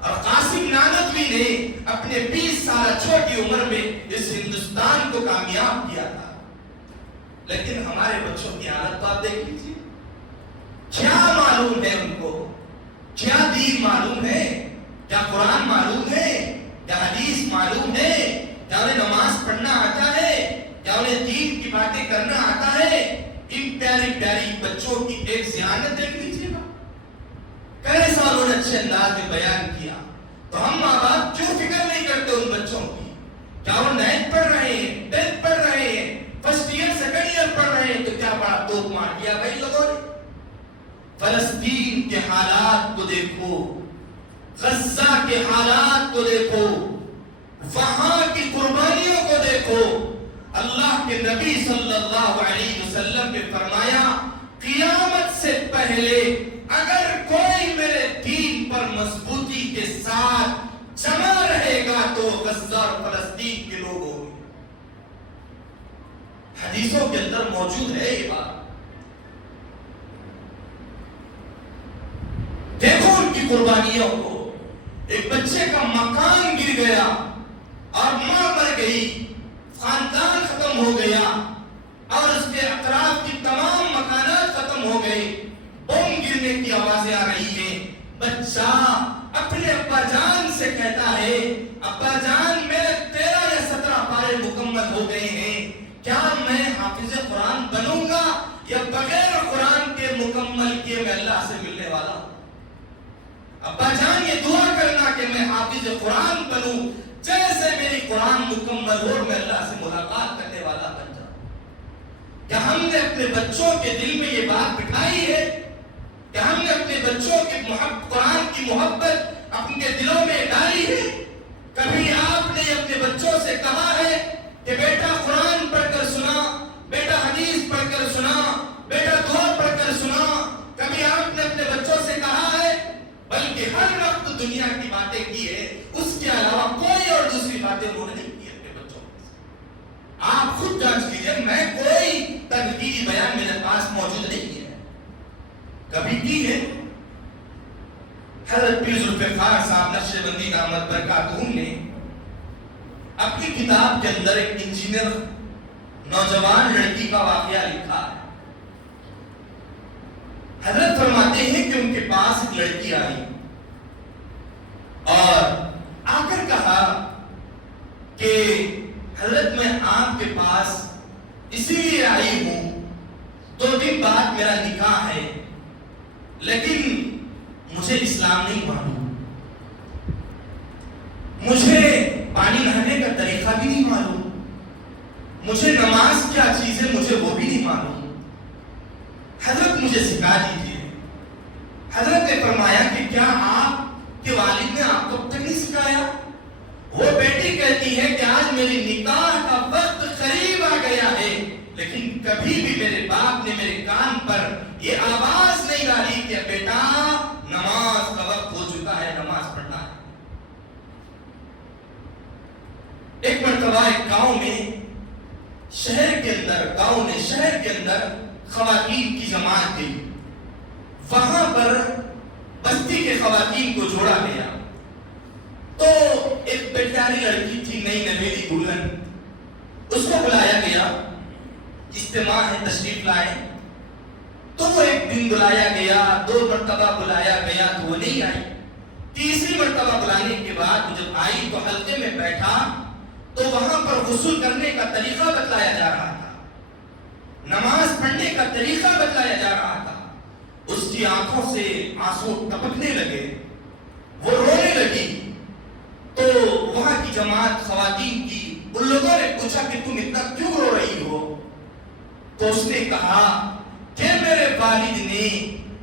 اور قاسم نانوتوی نے اپنے 20 سال چھوٹی عمر میں اس ہندوستان کو کامیاب کیا تھا. لیکن ہمارے بچوں کی حالت تو آپ دیکھ لیجیے. کیا معلوم ہے ان کو, کیا دین معلوم ہے, کیا قرآن معلوم ہے, کیا حدیث معلوم ہے, کیا انہیں نماز پڑھنا آتا ہے, کیا انہیں دین کی باتیں کرنا آتا ہے. ان پیاری پیاری بچوں کی ایک ذہانت دیکھ لیجیے گا کیسا انہوں نے اچھے انداز میں بیان کیا. تو ہم ماں باپ کیوں فکر نہیں کرتے ان بچوں کی؟ کیا وہ 9th پڑھ رہے ہیں, 10th پڑھ رہے ہیں, فرسٹ ایئر سیکنڈ ایئر پڑھ رہے ہیں تو کیا بڑا توپ مار دیا بھائی لوگوں نے. فلسطین کے حالات کو دیکھو, غزہ کے حالات کو دیکھو, وہاں کی قربانیوں کو دیکھو. اللہ کے نبی صلی اللہ علیہ وسلم نے فرمایا قیامت سے پہلے اگر کوئی میرے دین پر مضبوطی کے ساتھ جمع رہے گا تو غزہ اور فلسطین کے لوگ ہوں گے. حدیثوں کے اندر موجود ہے یہ بات. دیکھو ان کی قربانیوں کو. ایک بچے کا مکان گر گیا اور ماں مر گئی, خاندان ختم ہو گیا اور اس کے اطراف کی تمام مکانات ختم ہو گئے. بم گرنے کی آوازیں آ رہی ہیں. بچہ اپنے ابا جان سے کہتا ہے ابا جان میرے 13 یا 17 پارے مکمل ہو گئے ہیں, کیا میں حافظ قرآن بنوں گا یا بغیر قرآن کے مکمل کیے میں اللہ سے ملنے والا ہوں؟ ابا جان یہ دعا کرنا کہ میں حافظ قرآن بنوں, جیسے میری قرآن مکمل ہو میں اللہ سے ملاقات کرنے والا بن جاؤں. کیا ہم نے اپنے بچوں کے دل میں یہ بات بٹھائی ہے؟ کیا ہم نے اپنے بچوں کی قرآن کی محبت اپنے دلوں میں ڈالی ہے؟ کبھی آپ نے اپنے بچوں سے کہا ہے کہ بیٹا قرآن پڑھ کر سنا, بیٹا حدیث پڑھ کر سنا, بیٹا دعا پڑھ کر سنا؟ کبھی آپ نے اپنے بچوں سے کہا ہے؟ بلکہ ہر وقت دنیا کی باتیں کی ہے, اس کے علاوہ کوئی اور دوسری باتیں انہوں نے نہیں کی اپنے بچوں سے. آپ خود جانچ کیجئے, میں کوئی تنقیدی بیان میرے پاس موجود نہیں ہے. کبھی کی ہے؟ حضرت پیر ذوالفقار صاحب نقشبندی دامت برکاتہم نے اپنی کتاب کے اندر ایک انجینئر نوجوان لڑکی کا واقعہ لکھا ہے. حضرت فرماتے ہیں کہ ان کے پاس ایک لڑکی آئی اور آ کر کہا کہ حضرت میں آپ کے پاس اسی لیے آئی ہوں, 2 دن بعد میرا نکاح ہے لیکن مجھے اسلام نہیں معلوم, مجھے مجھے وہ بھی نہیں معلوم. حضرت مجھے سکھا دیجیے. حضرت نے فرمایا کہ کیا آپ کے والد نے آپ کو اب تک نہیں سکھایا؟ وہ بیٹی کہتی ہے کہ آج میری نکاح کا وقت قریب آ گیا ہے، لیکن کبھی بھی میرے باپ نے میرے کان پر یہ آواز نہیں ڈالی کہ بیٹا نماز کا وقت ہو چکا ہے، نماز پڑھنا ہے. ایک مرتبہ ایک گاؤں میں شہر کے اندر خواتین کی جماعت تھی. وہاں پر بستی کے خواتین کو جوڑا گیا. تو ایک بیچاری لڑکی تھی، نئی نویلی دلہن، اس کو بلایا گیا. اجتماع ہے، تشریف لائے. تو وہ ایک دن بلایا گیا، 2 مرتبہ بلایا گیا تو وہ نہیں آئی. تیسری مرتبہ بلانے کے بعد جب آئی تو حلقے میں بیٹھا تو وہاں پر غسل کرنے کا طریقہ بتلایا جا رہا تھا، نماز پڑھنے کا طریقہ بتلایا جا رہا تھا. اس کی آنکھوں سے آنسو ٹپکنے لگے، وہ رونے لگی. تو وہاں کی جماعت خواتین کی ان لوگوں نے پوچھا کہ تم اتنا کیوں رو رہی ہو؟ تو اس نے کہا کہ میرے والد نے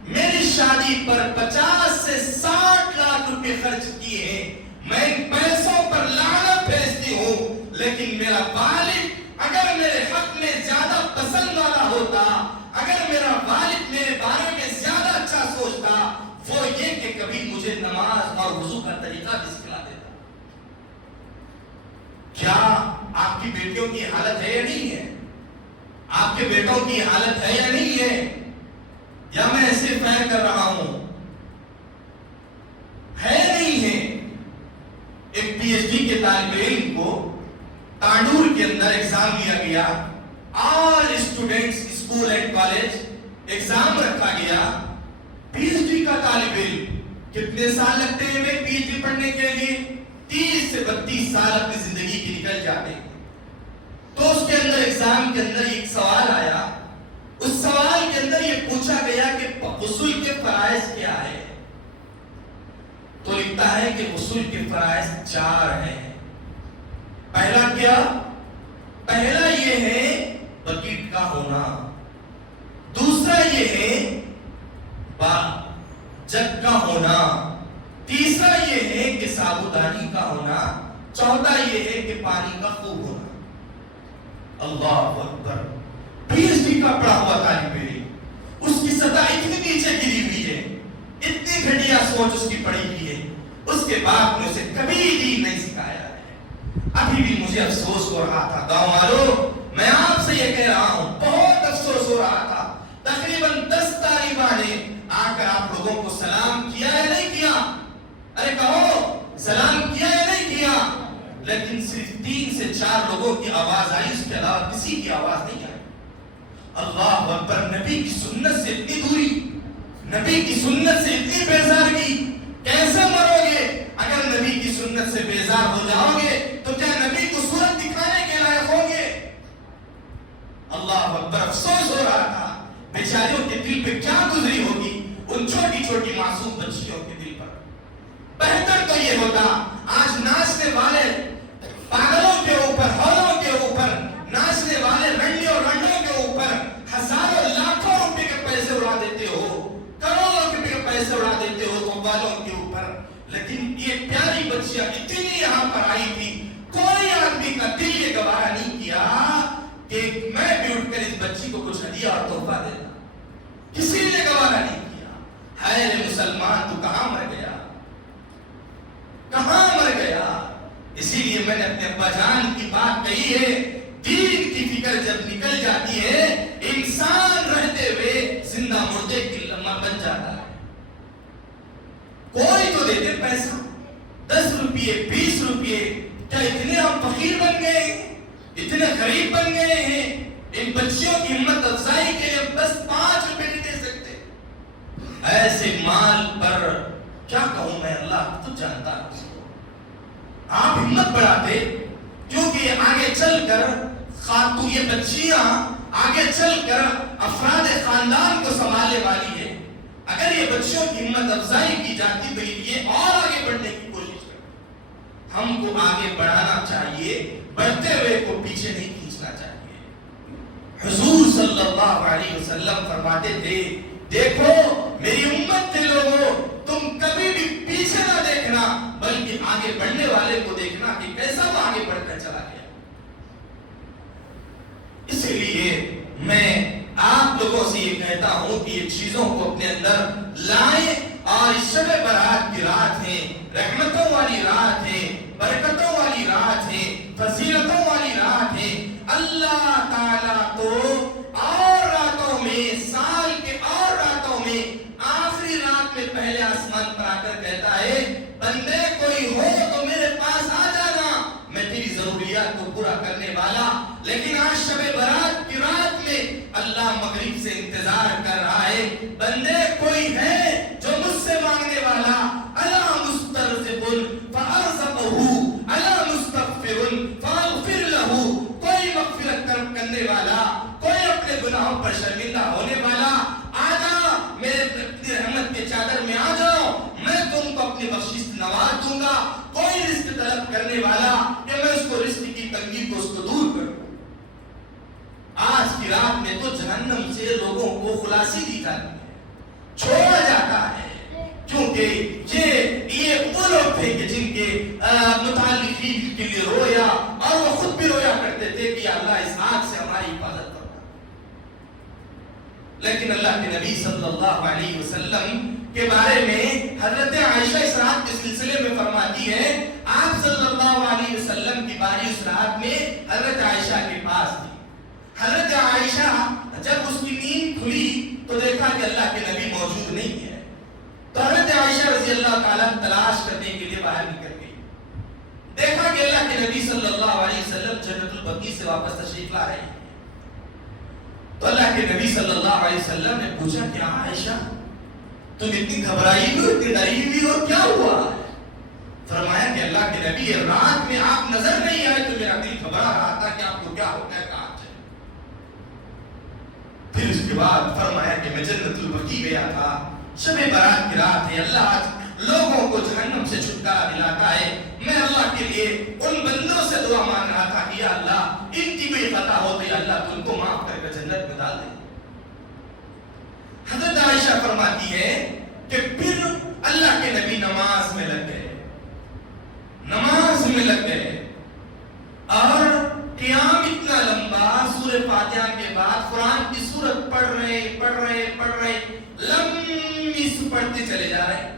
میری شادی پر 50 سے 60 لاکھ روپے خرچ کیے ہیں. میں ان پیسوں پر لعنت بھیجتی ہوں، لیکن میرا والد اگر میرے حق میں زیادہ پسند والا ہوتا، اگر میرا والد میرے بارے میں زیادہ اچھا سوچتا، وہ یہ کہ کبھی مجھے نماز اور وضو کا طریقہ بھی سکھلا دیتا. کیا آپ کی بیٹیوں کی حالت ہے یا نہیں ہے؟ آپ کے بیٹوں کی حالت ہے یا نہیں ہے؟ یا میں ایسے فہر کر رہا ہوں؟ ہے نہیں ہے. ایک پی ایچ ڈی کے طالب علم کو تانڈور کے اندر ایگزام لیا گیا. All students school and college exam رکھا گیا. پی ایچ ڈی کا طالب علم، کتنے سال لگتے ہیں پی ایچ ڈی پڑھنے کے لیے؟ 30 سے 32 سال اپنی زندگی کی نکل جاتے ہیں. تو اس کے اندر ایگزام کے اندر ایک سوال آیا. اس سوال کے اندر یہ پوچھا گیا کہ غسل کے فرائض کیا ہے؟ تو لکھتا ہے کہ غسل کے فرائض 4 ہیں. پہلا کیا؟ پہلا یہ ہے بکیٹ کا ہونا. دوسرا یہ ہے جگ کا ہونا. تیسرا یہ ہے کہ سابودانی کا ہونا. چوتھا یہ ہے کہ پانی کا خوب ہونا. اللہ اکبر. پی ایچ ڈی کا پڑھا ہوا طالب علم، اس کی سطح اتنی نیچے گری ہوئی ہے، اتنی گھٹیا سوچ اس کی پڑی ہوئی ہے. اس کے بعد میں اسے کبھی دین نہیں سکھایا ہے. ابھی بھی مجھے افسوس ہو رہا تھا. گاؤں والوں، میں آپ سے یہ کہہ رہا ہوں، بہت افسوس ہو رہا تھا. تقریباً 10 طالبان نے آ کر آپ لوگوں کو سلام کیا یا نہیں کیا؟ ارے کہو، سلام کیا یا نہیں کیا؟ لیکن صرف 3 سے 4 لوگوں کی آواز آئی، اس کے علاوہ کسی کی آواز نہیں آئی. اللہ اکبر. نبی کی سنت سے اتنی دوری، نبی کی سنت سے اتنی بیزارگی. کیسے مرو گے اگر نبی کی سنت سے بیزار ہو جاؤ گے؟ تو کیا نبی کو صورت دکھانے کے لائق ہوں گے؟ اللہ اکبر. افسوس ہو رہا تھا بیچاریوں کے دل پہ کیا گزری ہوگی، ان چھوٹی چھوٹی معصوم بچیوں کے دل پر. بہتر تو یہ ہوتا آج ناچنے والے پاگلوں کے اوپر، ہولوں کے اوپر، ناچنے والے رنڈیوں رنڈوں کے اوپر ہزاروں لاکھوں روپے کے پیسے اڑا دیتے ہو، کروڑوں روپے کے پیسے اڑا دیتے ہو والوں کے اوپر. لیکن یہ پیاری بچیاں اتنی یہاں پر آئی تھی، کوئی آدمی کا دل یہ گوارا نہیں کیا کہ میں بھی اٹھ کر اس بچی کو کچھ ہدیہ اور تحفہ دیتا. کسی نے گوارا نہیں کیا. ہے مسلمان تو کہاں مر گیا، کہاں مر گیا؟ اسی لیے میں نے اپنے ابا جان کی بات کہی ہے، دین کی فکر جب نکل جاتی ہے انسان رہتے ہوئے زندہ مردے کی لمحہ بن جاتا ہے. کوئی تو دیتے پیسہ، 10 روپیے 20 روپیے. کیا اتنے ہم فقیر بن گئے ہیں، اتنے غریب بن گئے ہیں؟ ان بچیوں کی ہمت افزائی کے لیے بس 5 روپے نہیں دے سکتے. ایسے مال پر کیا کہوں میں، اللہ تو جانتا ہے. آپ ہمت بڑھاتے، کیونکہ آگے چل کر خاتون، یہ بچیاں آگے چل کر افراد خاندان کو سنبھالنے والی ہے. اگر یہ بچیوں کی ہمت افزائی کی جاتی تو یہ اور آگے بڑھنے کی کوشش کرتے. ہم کو آگے بڑھانا چاہیے، بڑھتے ہوئے کو پیچھے نہیں کھینچنا چاہیے. حضور صلی اللہ علیہ وسلم فرماتے تھے دیکھو میری امت کے لوگوں تم کبھی بھی پیچھے نہ دیکھنا بلکہ آگے بڑھنے والے کو دیکھنا کہ کیسا وہ آگے بڑھ کر چلا گیا. اسی لیے میں آپ لوگوں سے یہ کہتا ہوں کہ یہ چیزوں کو اپنے اندر لائیں اور شب برات کی رات ہے, رحمتوں والی رات ہے, برکتوں والی رات ہے, فضیلتوں والی رات ہے. اللہ تعالیٰ تو اور راتوں میں, سال کے اور راتوں میں, آخری رات میں پہلے آسمان پر آ کر کہتا ہے بندے کوئی ہو تو میرے پاس آ جانا, میں تیری ضروریات کو پورا کرنے والا. لیکن آج شب برات کی رات میں اللہ مغرب سے انتظار کر رہا ہے بندے کوئی ہے جو مجھ سے مانگنے والا. الا مسترزق فارزقه الا مستغفر فاغفر له, کوئی مغفرت کرنے والا, کوئی اپنے گناہوں پر شرمندہ ہونے والا, آجا میرے رحمت کے چادر میں آ جاؤ, میں تم کو اپنی بخشش نواز دوں گا. کوئی رزق طلب کرنے والا کہ میں اس کو رزق کی تنگی کو اس کو دور کروں. آج کی رات میں تو جہنم سے لوگوں کو خلاصی دی جاتی ہے, چھوڑا جاتا ہے, کیونکہ یہ وہ لوگ تھے کہ جن کے متعلقین کے لیے رویا اور وہ خود بھی رویا کرتے تھے کہ اللہ اس آگ سے ہماری حفاظت کرو. لیکن اللہ کے نبی صلی اللہ علیہ وسلم کے بارے میں حضرت عائشہ اس رات کے سلسلے میں فرماتی ہے آپ صلی اللہ علیہ وسلم کی باری اس رات میں حضرت عائشہ کے پاس تھی. حضرت عائشہ جب اس کی نیند کھلی تو دیکھا کہ اللہ کے نبی موجود نہیں ہے, تو حضرت عائشہ رضی اللہ تعالیٰ تلاش کرنے کے لیے باہر نکل گئی. دیکھا کہ اللہ کے نبی صلی اللہ علیہ وسلم جنت البقیع سے واپس تشریف لا رہے ہیں. تو اللہ کے نبی صلی اللہ علیہ وسلم نے پوچھا کہ عائشہ تم اتنی گھبرائی ہوئی, اتنی ڈری ہوئی, اور کیا ہوا؟ فرمایا کہ اللہ کے نبی رات میں آپ نظر نہیں آئے تو میرا دل گھبرا رہا تھا کہ آپ کو کیا ہو گیا. پھر اس کے بعد فرمایا کہ میں جنت البقیع گیا تھا, شب برات کی رات ہے, اللہ آج لوگوں کو جہنم سے چھٹکارا دلاتا ہے. میں اللہ کے لیے ان بندوں سے دعا مانگ رہا تھا کہ یا اللہ ان کی کوئی خطا ہو تو یا اللہ تم کو معاف کر کے جنت میں ڈال دے. حضرت عائشہ فرماتی ہے کہ پھر اللہ کے نبی نماز میں لگ گئے, نماز میں لگ گئے, اور قیام اتنا لمبا, سورہ فاتحہ کے بعد قرآن کی سورت پڑھ رہے لمبی پڑھتے چلے جا رہے.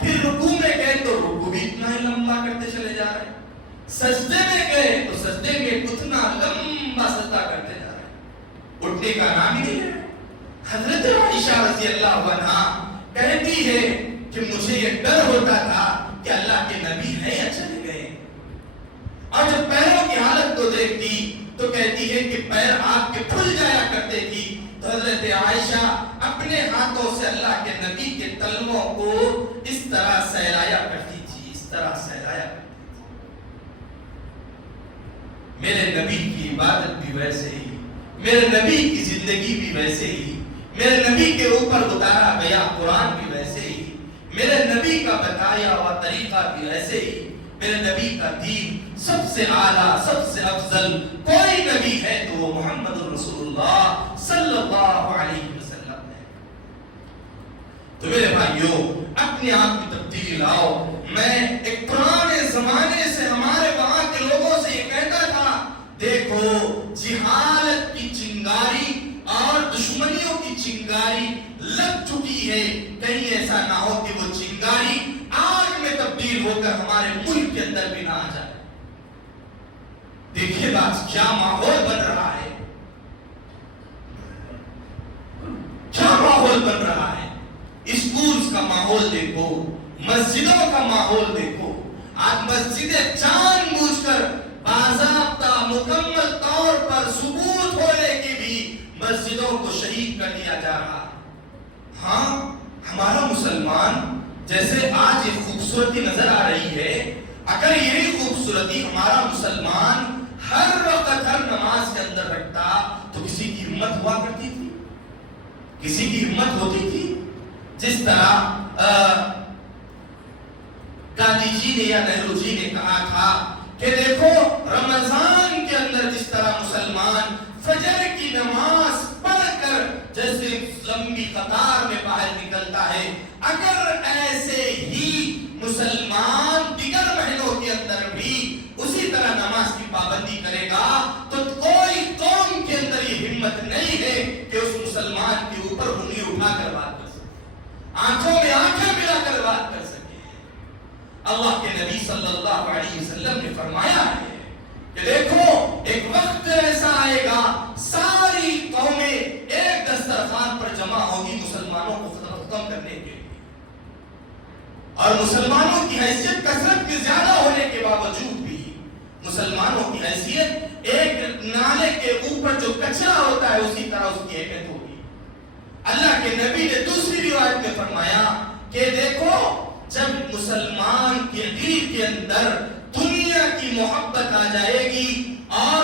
پھر رکوع میں گئے تو رکوع بھی اتنا ہی لمبا کرتے چلے جا رہے. سجدے میں گئے تو سجدے میں اتنا لمبا سجدہ کرتے جا رہے, اٹھنے کا نام ہی نہیں ہے. حضرت عائشہ رضی اللہ عنہا کہتی ہے کہ مجھے یہ ڈر ہوتا تھا کہ اللہ کے نبی ہیں یا چلے گئے. اور جب پیروں کی حالت کو دیکھتی تو کہتی ہے کہ پیر آپ کے پھول جایا کرتے تھی. تو حضرت عائشہ اپنے ہاتھوں سے اللہ کے نبی کے تلووں کو اس طرح سہلایا کرتی تھی, اس طرح سہلایا کرتی تھی. میرے نبی کی عبادت بھی ویسے ہی, میرے نبی کی زندگی بھی ویسے ہی, میرے نبی کے اوپر اتارا گیا قرآن بھی ویسے ہی, میرے نبی کا بتایا ہوا طریقہ بھی ویسے ہی, میرے نبی کا دین سب سے اعلیٰ, سب سے افضل کوئی نبی ہے تو وہ محمد رسول اللہ صلی اللہ علیہ وسلم ہے. تو میرے بھائیوں اپنے آپ کی تبدیلی لاؤ. میں ایک پرانے زمانے سے ہمارے وہاں کے لوگوں سے یہ کہتا تھا دیکھو جہالت کی چنگاری اور دشمنیوں کی چنگاری لگ چکی ہے, کہیں ایسا نہ ہو کہ وہ چنگاری آگ میں تبدیل ہو کر ہمارے ملک کے اندر بھی نہ آ جائے. دیکھیے بات کیا ماحول بن رہا ہے, کیا ماحول بن رہا ہے. اسکولز کا ماحول دیکھو, مسجدوں کا ماحول دیکھو. آج مسجدیں جان بوجھ کر باضابطہ مکمل طور پر ثبوت ہونے کی بھی مسجدوں کو شہید کر دیا جا رہا. ہاں ہمارا مسلمان جیسے آج ایک خوبصورتی نظر آ رہی ہے, اگر یہی خوبصورتی ہمارا مسلمان ہر وقت ہر نماز کے اندر رکھتا تو کسی کی ہمت ہوا کرتی تھی, کسی کی ہمت ہوتی تھی. جس طرح گاندھی جی نے یا نہرو جی نے کہا تھا کہ دیکھو رمضان کے اندر جس طرح مسلمان فجر کی نماز پڑھ کر جیسے لمبی قطار میں باہر نکلتا ہے، اگر ایسے ہی مسلمان دیگر مہینوں کے اندر بھی اسی طرح نماز کی پابندی کرے گا تو کوئی قوم کے اندر یہ ہمت نہیں ہے کہ اس مسلمان کے اوپر انگلی اٹھا کر بات کر سکے، آنکھوں میں آنکھیں ملا کر بات کر سکے۔ اللہ کے نبی صلی اللہ علیہ وسلم نے فرمایا ہے کہ دیکھو ایک وقت ایسا آئے گا ساری قومیں ایک دسترخوان پر جمع ہوگی مسلمانوں کو ختم کرنے کے لیے، اور مسلمانوں کی حیثیت کثرت کے زیادہ ہونے کے باوجود بھی مسلمانوں کی حیثیت ایک نالے کے اوپر جو کچرا ہوتا ہے اسی طرح اس کی اہمیت ہوگی۔ اللہ کے نبی نے دوسری روایت میں فرمایا کہ دیکھو جب مسلمان کے دل کے اندر دنیا کی محبت آ جائے گی اور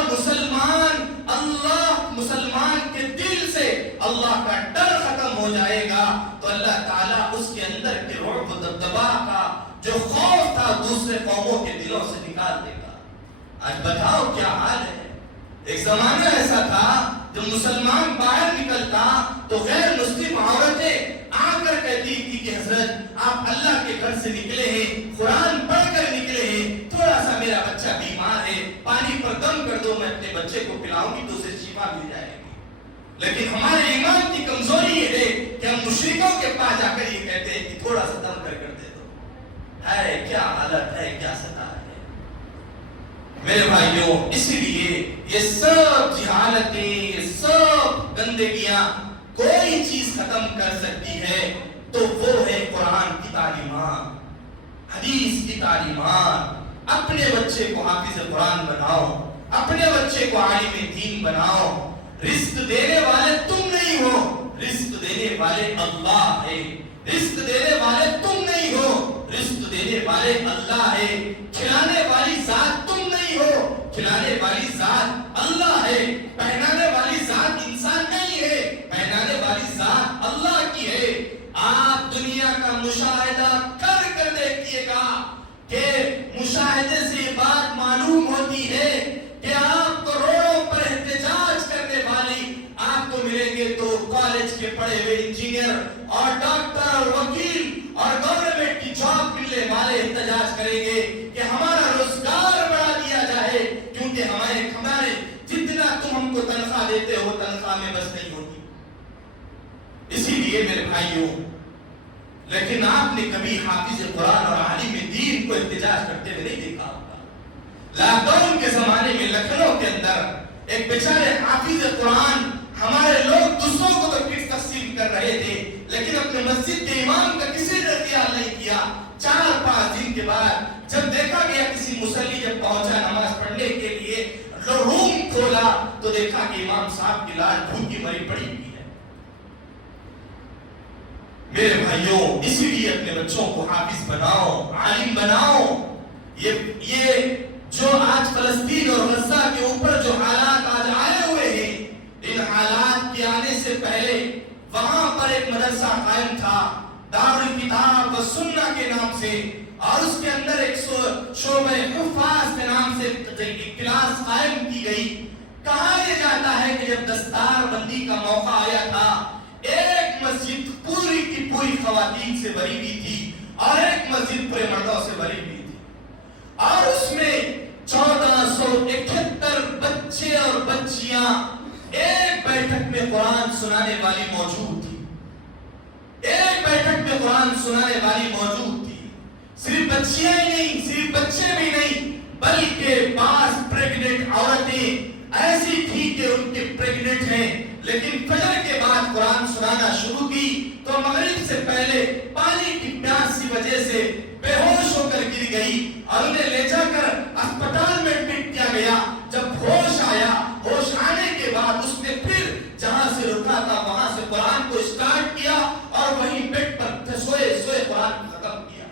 مسلمان کے دل سے اللہ کا ڈر ختم ہو جائے گا تو اللہ تعالیٰ اس کے اندر کے رعب و دبدبا کا جو خوف تھا دوسرے قوموں کے دلوں سے نکال دے گا۔ آج بتاؤ کیا حال ہے۔ ایک زمانہ ایسا تھا جب مسلمان باہر نکلتا تو غیر مسلم عورتیں آ کر کہتی تھی کہ حضرت آپ اللہ کے گھر سے نکلے ہیں، قرآن پڑھ کر نکلے ہیں، تھوڑا سا میرا بچہ بیمار ہے، پانی پر دم کر دو، میں اپنے بچے کو پلاؤں گی تو اسے شفا مل جائے گی۔ لیکن ہمارے ایمان کی کمزوری یہ ہے کہ ہم مشرکوں کے پاس جا کر یہ کہتے ہیں کہ تھوڑا سا دم کر دے دو۔ ہے کیا حالت ہے، کیا سطح ہے میرے بھائیوں۔ اسی لیے یہ سب جہالتیں، یہ سب گندگیاں کوئی چیز ختم کر سکتی ہے تو وہ ہے قرآن کی تعلیمات، حدیث کی تعلیمات۔ اپنے بچے کو حافظ قرآن بناؤ، اپنے بچے کو عالم دین بناؤ۔ رزق دینے والے تم نہیں ہو، رزق دینے والے اللہ ہے، رزق دینے والے تم نہیں ہو، رزق دینے والے اللہ ہے۔ کھلانے والی ذات تم نہیں ہو، کھلانے والی ذات اللہ ہے۔ پہنانے والی ذات انسان نہیں ہے، پہنانے والی ذات اللہ کی ہے۔ آپ دنیا کا مشاہدہ کر کر دیکھیے گا کہ مشاہدے سے یہ بات معلوم ہوتی ہے کہ آپ کو روڈوں پر احتجاج کرنے والی آپ کو ملیں گے تو کالج کے پڑھے ہوئے انجینئر اور ڈاکٹر اور وکیل اور گورنمنٹ کی جاب ملنے والے احتجاج کریں گے کہ ہمارا روزگار بڑھا دیا جائے، کیونکہ ہمارے جتنا تم ہم کو تنخواہ دیتے ہو تنخواہ میں بس نہیں ہوتی۔ اسی لیے میرے بھائیوں، لیکن آپ نے کبھی حافظ قرآن اور عالم دین کو احتجاج کرتے ہوئے نہیں دیکھا ہوگا۔ لاک ڈاؤن کے زمانے میں لکھنؤ کے اندر ایک بیچارے حافظ قرآن، ہمارے لوگ دوسروں کو تو کٹ تقسیم کر رہے تھے لیکن اپنے مسجد کے امام کا کسی نے خیال نہیں کیا۔ 4-5 دن کے بعد جب دیکھا گیا کسی مصلی جب پہنچا نماز پڑھنے کے لیے، روم کھولا تو دیکھا کہ امام صاحب کی لاش بھوکی مری پڑی ہوئی ہے۔ میرے بھائیوں، اسی لیے اپنے بچوں کو حافظ بناؤ، عالم بناؤ۔ یہ جو آج فلسطین اور غزہ کے اوپر جو حالات آج آئے ہوئے ہیں، ان حالات کے آنے سے پہلے وہاں پر ایک مدرسہ قائم تھا دارالکتاب و سنہ کے نام سے، اور اس کے اندر ایک شعبہ حفاظ کے نام سے ایک کلاس قائم کی گئی۔ کہا یہ جاتا ہے کہ جب دستار بندی کا موقع آیا تھا، ایک مسجد پوری کی پوری خواتین سے بھری ہوئی تھی اور ایک مسجد پورے مردوں سے بھری ہوئی تھی، اور اس میں 1471 بچے اور بچیاں ایک بیٹھک میں قرآن سنانے والی موجود تھی، ایک بیٹھک میں قرآن سنانے والی موجود تھی۔ صرف بچیاں ہی نہیں، صرف بچے بھی نہیں، بلکہ بعض پریگننٹ عورتیں ایسی تھی کہ ان کے پریگننٹ ہیں لیکن فجر کے بعد قرآن سنانا شروع کی تو مغرب سے پہلے پانی کی پیاس کی وجہ سے بے ہوش ہو کر گر گئی اور انہیں لے جا کر اسپتال میں ایڈمٹ کیا گیا۔ جب ہوش آیا، ہوش آنے کے بعد اس نے پھر جہاں سے رکا تھا وہاں سے قرآن کو اسٹارٹ کیا اور وہیں بیڈ پر سوئے سوئے قرآن کو ختم کیا۔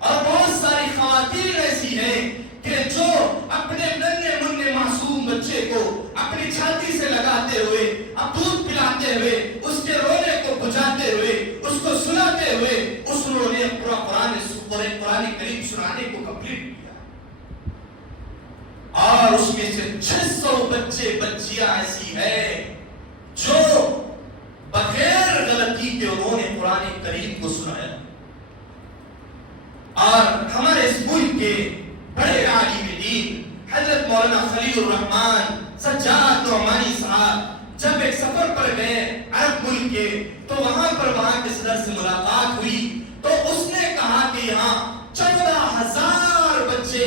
اور بہت ساری خواتین ایسی ہیں کہ جو اپنے ننھے منھے معصوم بچے کو اپنی چھاتی سے لگاتے ہوئے، اب دودھ پلاتے ہوئے، اس کے رونے کو بجھاتے ہوئے، اس کو سلاتے ہوئے اس نے قرآن کریم سنانے کو کمپلیٹ کیا۔ اور اور اس میں سے 600 بچے بچیاں ایسی ہے جو بغیر غلطی کے انہوں نے قرآن کریم کو سنایا. اور ہمارے اس ملک کے بڑے عالم دین حضرت مولانا خلیل الرحمن سجاد نعمانی صاحب جب ایک سفر پر گئے عرب ملک کے تو وہاں کے صدر سے ملاقات ہوئی تو اس نے کہا کہ یہاں 14,000 بچے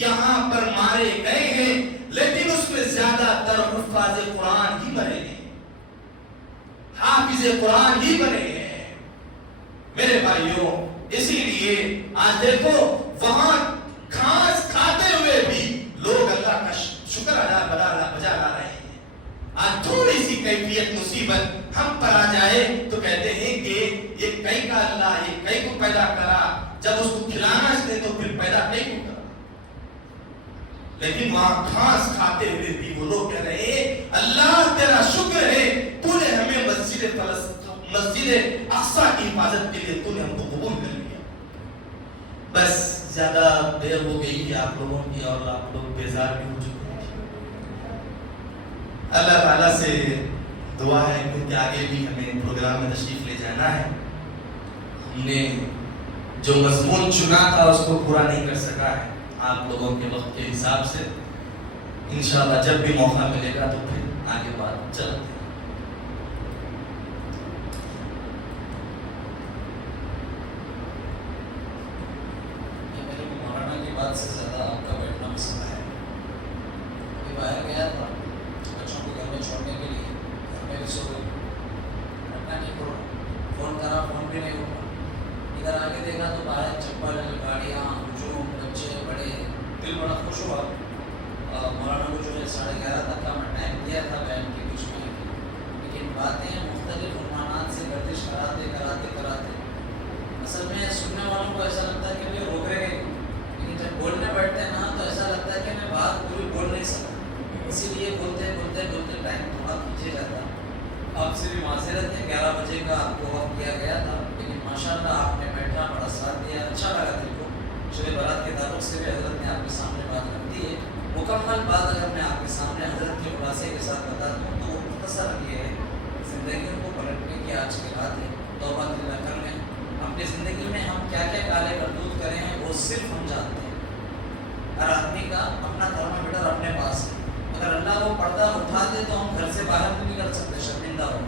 یہاں پر مارے گئے ہیں لیکن اس میں زیادہ تر حفاظ قرآن ہی مرے ہیں, حافظ قرآن ہی بنے ہیں. میرے بھائیوں اسی لیے آج دیکھو وہاں گھاس کھاتے ہوئے بھی لوگ اللہ کا شکر بجا لا رہے ہیں. آج تھوڑی سی کیفیت مصیبت ہم پر آ جائے تو کہتے ہیں کہ یہ کئی کا اللہ یہ کئی کو پیدا کرا, جب اس کو کھلانا چاہتے تو پھر پیدا کئی کو کرا. لیکن وہاں گھاس کھاتے ہوئے بھی وہ لوگ کہہ رہے ہیں اللہ تیرا شکر ہے تو نے ہمیں مسجد اقصی کی حفاظت کے لیے تو نے ہم کو قبول کر لیا. بس زیادہ دیر ہو گئی کہ آپ لوگوں کی اور آپ لوگ بیزار بھی ہو چکے ہیں. اللہ تعالیٰ سے دعا ہے کیونکہ آگے بھی ہمیں پروگرام میں تشریف لے جانا ہے. ہم نے جو مضمون چنا تھا اس کو پورا نہیں کر سکا ہے آپ لوگوں کے وقت کے حساب سے. انشاءاللہ جب بھی موقع ملے گا تو پھر آگے بات چلتے ہیں. مولانا کی بات سے زیادہ آپ کا بیٹھنا مسئلہ ہے. ابھی باہر گیا تھا بچوں کو گھر میں چھوڑنے کے لیے, گھر میں بھی سو گئی, رکھنا نہیں پڑا, فون کرا فون بھی نہیں اٹھا. ادھر آگے دیکھا تو باہر چپل گاڑیاں ہجوم بچے بڑے, دل بڑا خوش ہوا. مولانا کو جو ہے 11:30 تک کا میں ٹائم دیا تھا بیان کے بیچ میں, لیکن باتیں مختلف عنوانات سے گردش کراتے اصل میں سننے والوں کو ایسا لگتا ہے کہ بھائی روک رہے ہیں, لیکن جب بولنے بیٹھتے ہیں نا تو ایسا لگتا ہے کہ میں بات پوری بول نہیں سکتا. اسی لیے بولتے ٹائم تھوڑا پیچھے جاتا. آپ سے بھی معذرت ہے, 11 بجے کا آپ کو وقت دیا گیا تھا, لیکن ماشاءاللہ آپ نے بیٹھا, بڑا ساتھ دیا, اچھا لگا دل کو. شب برات کے تعلق سے بھی حضرت نے آپ کے سامنے بات رکھ دی ہے. مکمل بات اگر میں آپ کے سامنے حضرت کے خلاصے کے ساتھ بتا دوں تو وہ مختصر یہ ہے, زندگیوں کو پلٹنے کی آج کی بات ہے. توبہ دل کرنے اپنی زندگی میں ہم کیا کیا کالے کرتوت کرے ہیں وہ صرف ہم جانتے ہیں. ہر آدمی کا اپنا تھرمامیٹر اپنے پاس ہے. اگر اللہ وہ پردہ اٹھا دے تو ہم گھر سے باہر بھی نہیں کر سکتے, شرمندہ ہو.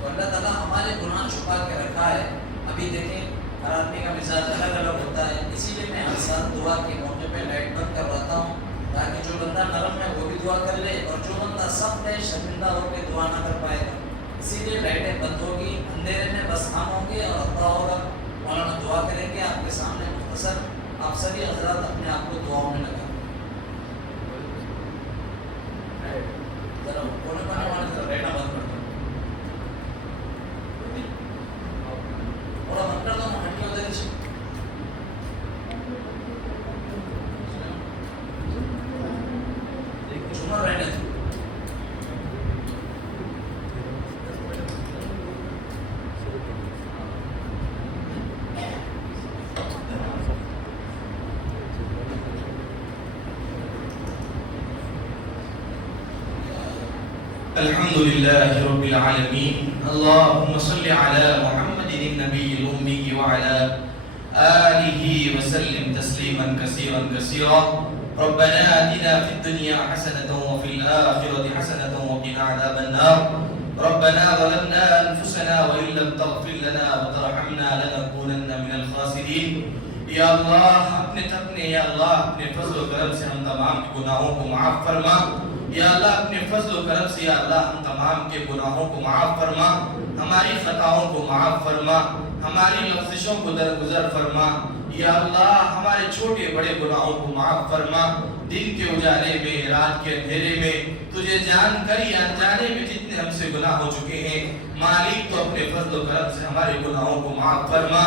تو اللہ تعالیٰ ہمارے گناہ چھپا کے رکھا ہے. ابھی دیکھیں ہر آدمی کا مزاج الگ الگ ہوتا ہے, اسی لیے میں ہر سال دعا کے موقع پہ لائٹ بند کرواتا ہوں تاکہ جو بندہ نرم ہے وہ بھی دعا کر لے, اور جو بندہ سخت ہے شرمندہ ہو کے دعا نہ کر پائے گا. اسی لیے لائٹیں بند ہوگی, اندھیرے میں بس ہم ہوں گے اور اللہ ہوگا. مولانا دعا کریں گے آپ کے سامنے مختصر. آپ سبھی حضرات اپنے آپ کو دعاؤں میں لگائیں. ذرا کونے والے ذرا لائٹیں بند کر دو, تھوڑا بند کر دو, ہٹ کے ادھر نیچے. جمعہ رہنے دو. الحمد لله رب العالمين. اللهم صل على محمد النبي الأمي وعلى آله وسلم تسليما كثيرا كثيرا. ربنا آتنا في الدنيا حسنة وفي الآخرة حسنة وقنا عذاب النار. ربنا ظلمنا أنفسنا وإن لم تغفر لنا وترحمنا لنكونن من الخاسرين. یا اللہ یا اللہ اپنے فضل و کرم سے ہم تمام کے گناہوں کو معاف فرما. یا اللہ اپنے فضل و کرم سے یا اللہ ہم تمام کے گناہوں کو معاف فرما, ہماری خطاؤں کو معاف فرما, ہماری لفظشوں کو درگزر فرما. یا اللہ ہمارے چھوٹے بڑے گناہوں کو معاف فرما. دن کے اجالے میں, رات کے اندھیرے میں, تجھے جان کر یا انجانے میں جتنے ہم سے گناہ ہو چکے ہیں, مالک تو اپنے فضل و کرم سے ہمارے گناہوں کو معاف فرما.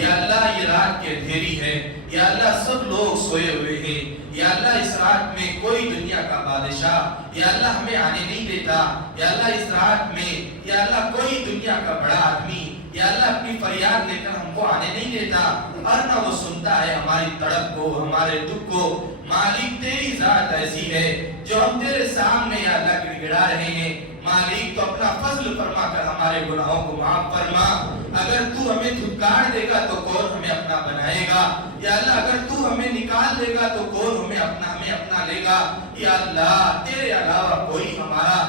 یا اللہ یہ رات کے اندھیری ہے, یا اللہ سب لوگ سوئے ہوئے ہیں, یا اللہ اس رات میں کوئی دنیا کا بادشاہ یا اللہ ہمیں آنے نہیں دیتا. یا اللہ اس رات میں یا اللہ کوئی دنیا کا بڑا آدمی یا اللہ اپنی فریاد لے کر ہم کو آنے نہیں دیتا, اور نہ وہ سنتا ہے ہماری تڑپ کو, ہمارے دکھ کو. مالک تیری ذات ایسی ہے جو ہم تیرے سامنے یا اللہ گڑ گڑا رہے ہیں، مالک تو اپنا فضل فرما کر ہمارے گناہوں کو معاف فرما۔ اگر تو ہمیں دھکار دے گا تو کون ہمیں اپنا بنائے گا؟ یا اللہ اگر تو ہمیں نکال دے گا تو کون ہمیں اپنا لے گا؟ یا اللہ تیرے علاوہ کوئی ہمارا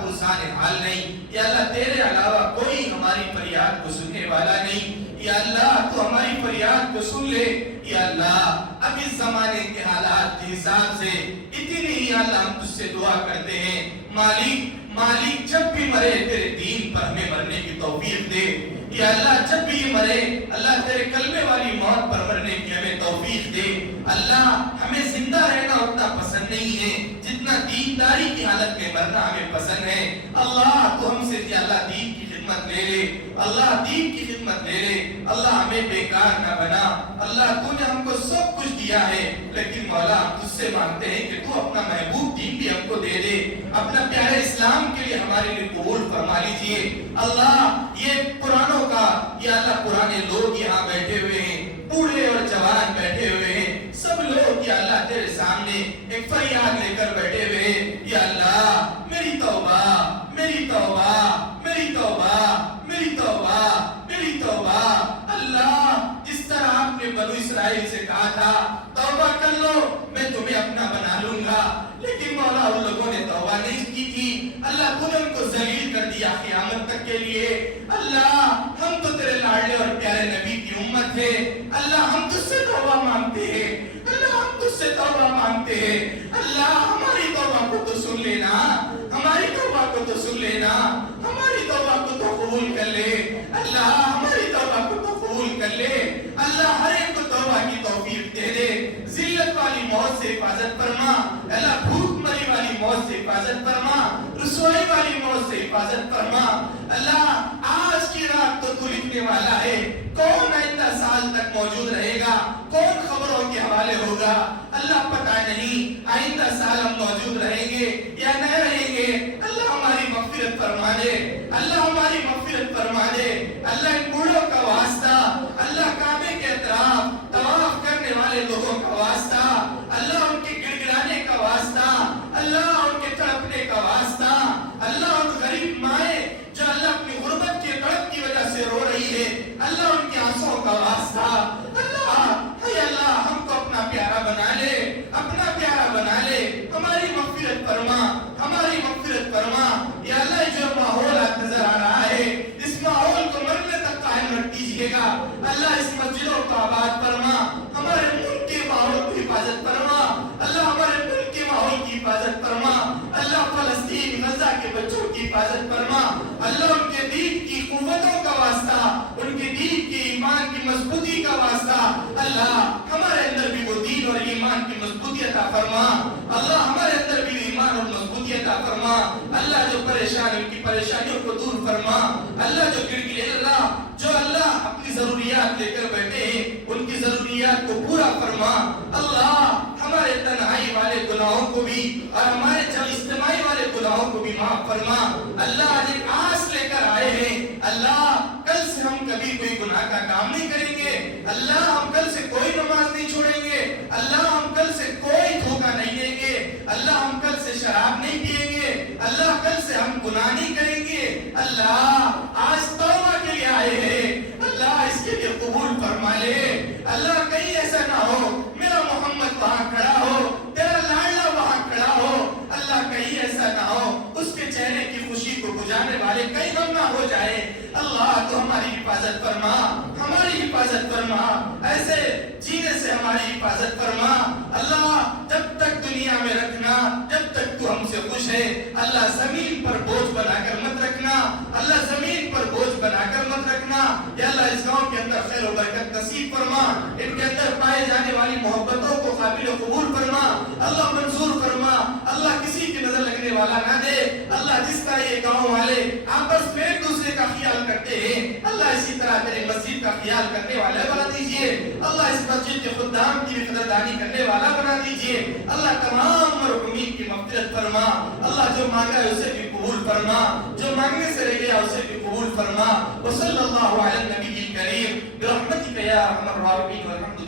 پرسان حال نہیں، یا اللہ تیرے علاوہ کوئی ہماری فریاد کو سننے والا نہیں۔ یا اللہ تو ہماری فریاد کو سن لے۔ یا اللہ اب اس زمانے کے حالات کے حساب سے اتنی ہی اللہ ہم تجھ سے دعا کرتے ہیں، مالک جب بھی مرے تیرے دین پر ہمیں مرنے کی توفیق دے۔ یا اللہ جب بھی یہ مرے اللہ تیرے کلمے والی موت پر مرنے کی ہمیں توفیق دے۔ اللہ ہمیں زندہ رہنا اتنا پسند نہیں ہے جتنا دینداری کی حالت میں مرنا ہمیں پسند ہے۔ اللہ تو ہم سے اللہ دین کی خدمت لے لے، اللہ دین کی خدمت لے لے، اللہ ہمیں بیکار نہ بنا۔ اللہ تو نے ہم کو سب کچھ دیا ہے، لیکن مولا ہم تجھ سے مانگتے ہیں کہ تو اپنا محبوب دین بھی ہم کو دے دے، اپنا پیارے اسلام کے لیے ہمارے لیے قبول فرما لیجئے۔ اللہ یہ پرانوں کا یا اللہ پرانے لوگ یہاں بیٹھے ہوئے ہیں، بوڑھے اور جوان بیٹھے ہوئے ہیں، سب لوگ یا اللہ تیرے سامنے ایک فریاد لے کر بیٹھے ہوئے ہیں۔ یا اللہ میری توبہ میری توبہ میری توبہ میری توبہ میری توبہ۔ اللہ جس طرح آپ نے بنو اسرائیل سے کہا تھا توبہ کر لو میں تمہیں اپنا بنا لوں گا، لیکن مولا ان لوگوں نے توبہ نہیں کی تھی، اللہ تو نے ان کو ذلیل کر دیا قیامت تک کے لیے۔ اللہ ہم تو تیرے لاڈلے اور پیارے نبی کی امت ہے، اللہ ہم تجھ سے توبہ مانگتے ہیں، اللہ ہم تجھ سے توبہ مانگتے ہیں۔ اللہ ہماری توبہ کو تو سن لینا، ہماری توبہ کو تو سن لینا، ہماری توبہ کو تو قبول کر لے۔ اللہ ہماری توبہ کو تو قبول کر لے۔ اللہ ہر ایک کو توبہ کی توفیق دے دے، ذلت والی موت سے حفاظت فرما، اللہ بھوک مری والی موت سے حفاظت فرما، رسوائی والی موت سے حفاظت فرما۔ اللہ آج کی رات تو تو لکھنے والا ہے، کون آئندہ سال تک موجود رہے گا، کون خبروں کے حوالے ہوگا، اللہ پتہ نہیں آئندہ سال ہم موجود رہیں گے یا نہ رہیں گے۔ اللہ ہماری مغفرت فرما دے، اللہ ہماری مغفرت فرما دے۔ اللہ ان بوڑھوں کا واسطہ، اللہ کعبے کے اطراف طواف کرنے والے لوگوں کا واسطہ، اللہ ان کے گڑ گڑانے کا واسطہ، اللہ ان کے تڑپنے کا واسطہ، اللہ ان غریب مائیں جو اللہ اپنی غربت کے تڑپ کی وجہ سے رو رہی ہے، اللہ ان کے آنسوں کا واسطہ۔ اللہ ہم کو اپنا پیارا بنا لے، اپنا پیارا بنا لے، ہماری مغفرت فرما، ہماری مغفرت فرما۔ یا اللہ جو ماحول نظر آ رہا ہے اس ماحول کو مرنے تک قائم رکھ دیجئے گا، اللہ اس مسجدوں کو آباد فرما، ہمارے ملک کے ماحول کی حفاظت فرما، اللہ ہمارے ملک کے ماحول کی حفاظت فرما، اللہ فلسطین غزہ کے بچوں کی حفاظت فرما، اللہ ان کے دین کی قوتوں کا واسطہ، ان کے دین کی ایمان کی مضبوطی کا واسطہ، اللہ ہمارے اندر بھی وہ دین اور ایمان کی مضبوطی عطا فرما، اللہ ہمارے اندر بھی ایمان اور مضبوطی عطا فرما، اللہ جو پریشان ان کی پریشانیوں کو دور فرما، اللہ جو گڑگڑے جو اللہ اپنی ضروریات لے کر بیٹھے ہیں ان کی ضروریات کو پورا فرما، اللہ ہمارے تنہائی والے گناہوں کو بھی اور ہمارے اجتماعی والے گناہوں کو بھی معاف فرما۔ اللہ آج ایک آس لے کر آئے ہیں، اللہ کل سے ہم کبھی کوئی گناہ کا کام نہیں کریں گے، اللہ ہم کل سے کوئی نماز نہیں چھوڑیں گے، اللہ ہم کل سے کوئی دھوکہ نہیں دیں گے، اللہ ہم کل سے شراب نہیں پیئیں گے، اللہ کل سے ہم گناہ نہیں کریں گے۔ اللہ آج توبہ کے لیے آئے ہیں، اللہ اس کے لیے قبول فرما لے۔ اللہ کہیں ایسا نہ ہو میرا محمد وہاں کھڑا ہو، تیرا لاڈلا وہاں کھڑا ہو، اللہ کہیں ایسا نہ ہو اس کے چہرے کی خوشی کو بجھانے والے کہیں ہم نہ ہو جائے۔ اللہ تو ہماری حفاظت فرما، ہماری حفاظت فرما، ایسے جینے سے ہماری حفاظت فرما۔ اللہ جب تک دنیا میں رکھنا، جب تک تو ہم سے خوش ہے، اللہ زمین پر بوجھ بنا کر مت رکھنا، اللہ زمین پر بوجھ بنا کر مت رکھنا۔ یا اللہ اس گاؤں کے اندر خیر و برکت نصیب فرما، ان کے اندر پائے جانے والی محبتوں کو قابل قبول فرما، اللہ منظور فرما، اللہ کسی کی نظر لگنے والا نہ دے۔ اللہ جس طرح یہ گاؤں والے آپس میں ایک دوسرے کا خیال کرتے ہیں، اللہ اسی طرح تیرے مسجد کا خیال کرنے والا بنا دیجئے، اللہ اس مسجد کے خدام کی قدردانی کرنے والا بنا دیجئے، اللہ تمام مرحومین کی مغفرت فرما، اللہ جو مانگا ہے اسے بھی قبول فرما، جو مانگنے سے رہ گیا اسے بھی قبول فرما۔ وصلی اللہ علی النبی الکریم برحمتک یا ارحم الراحمین والحمد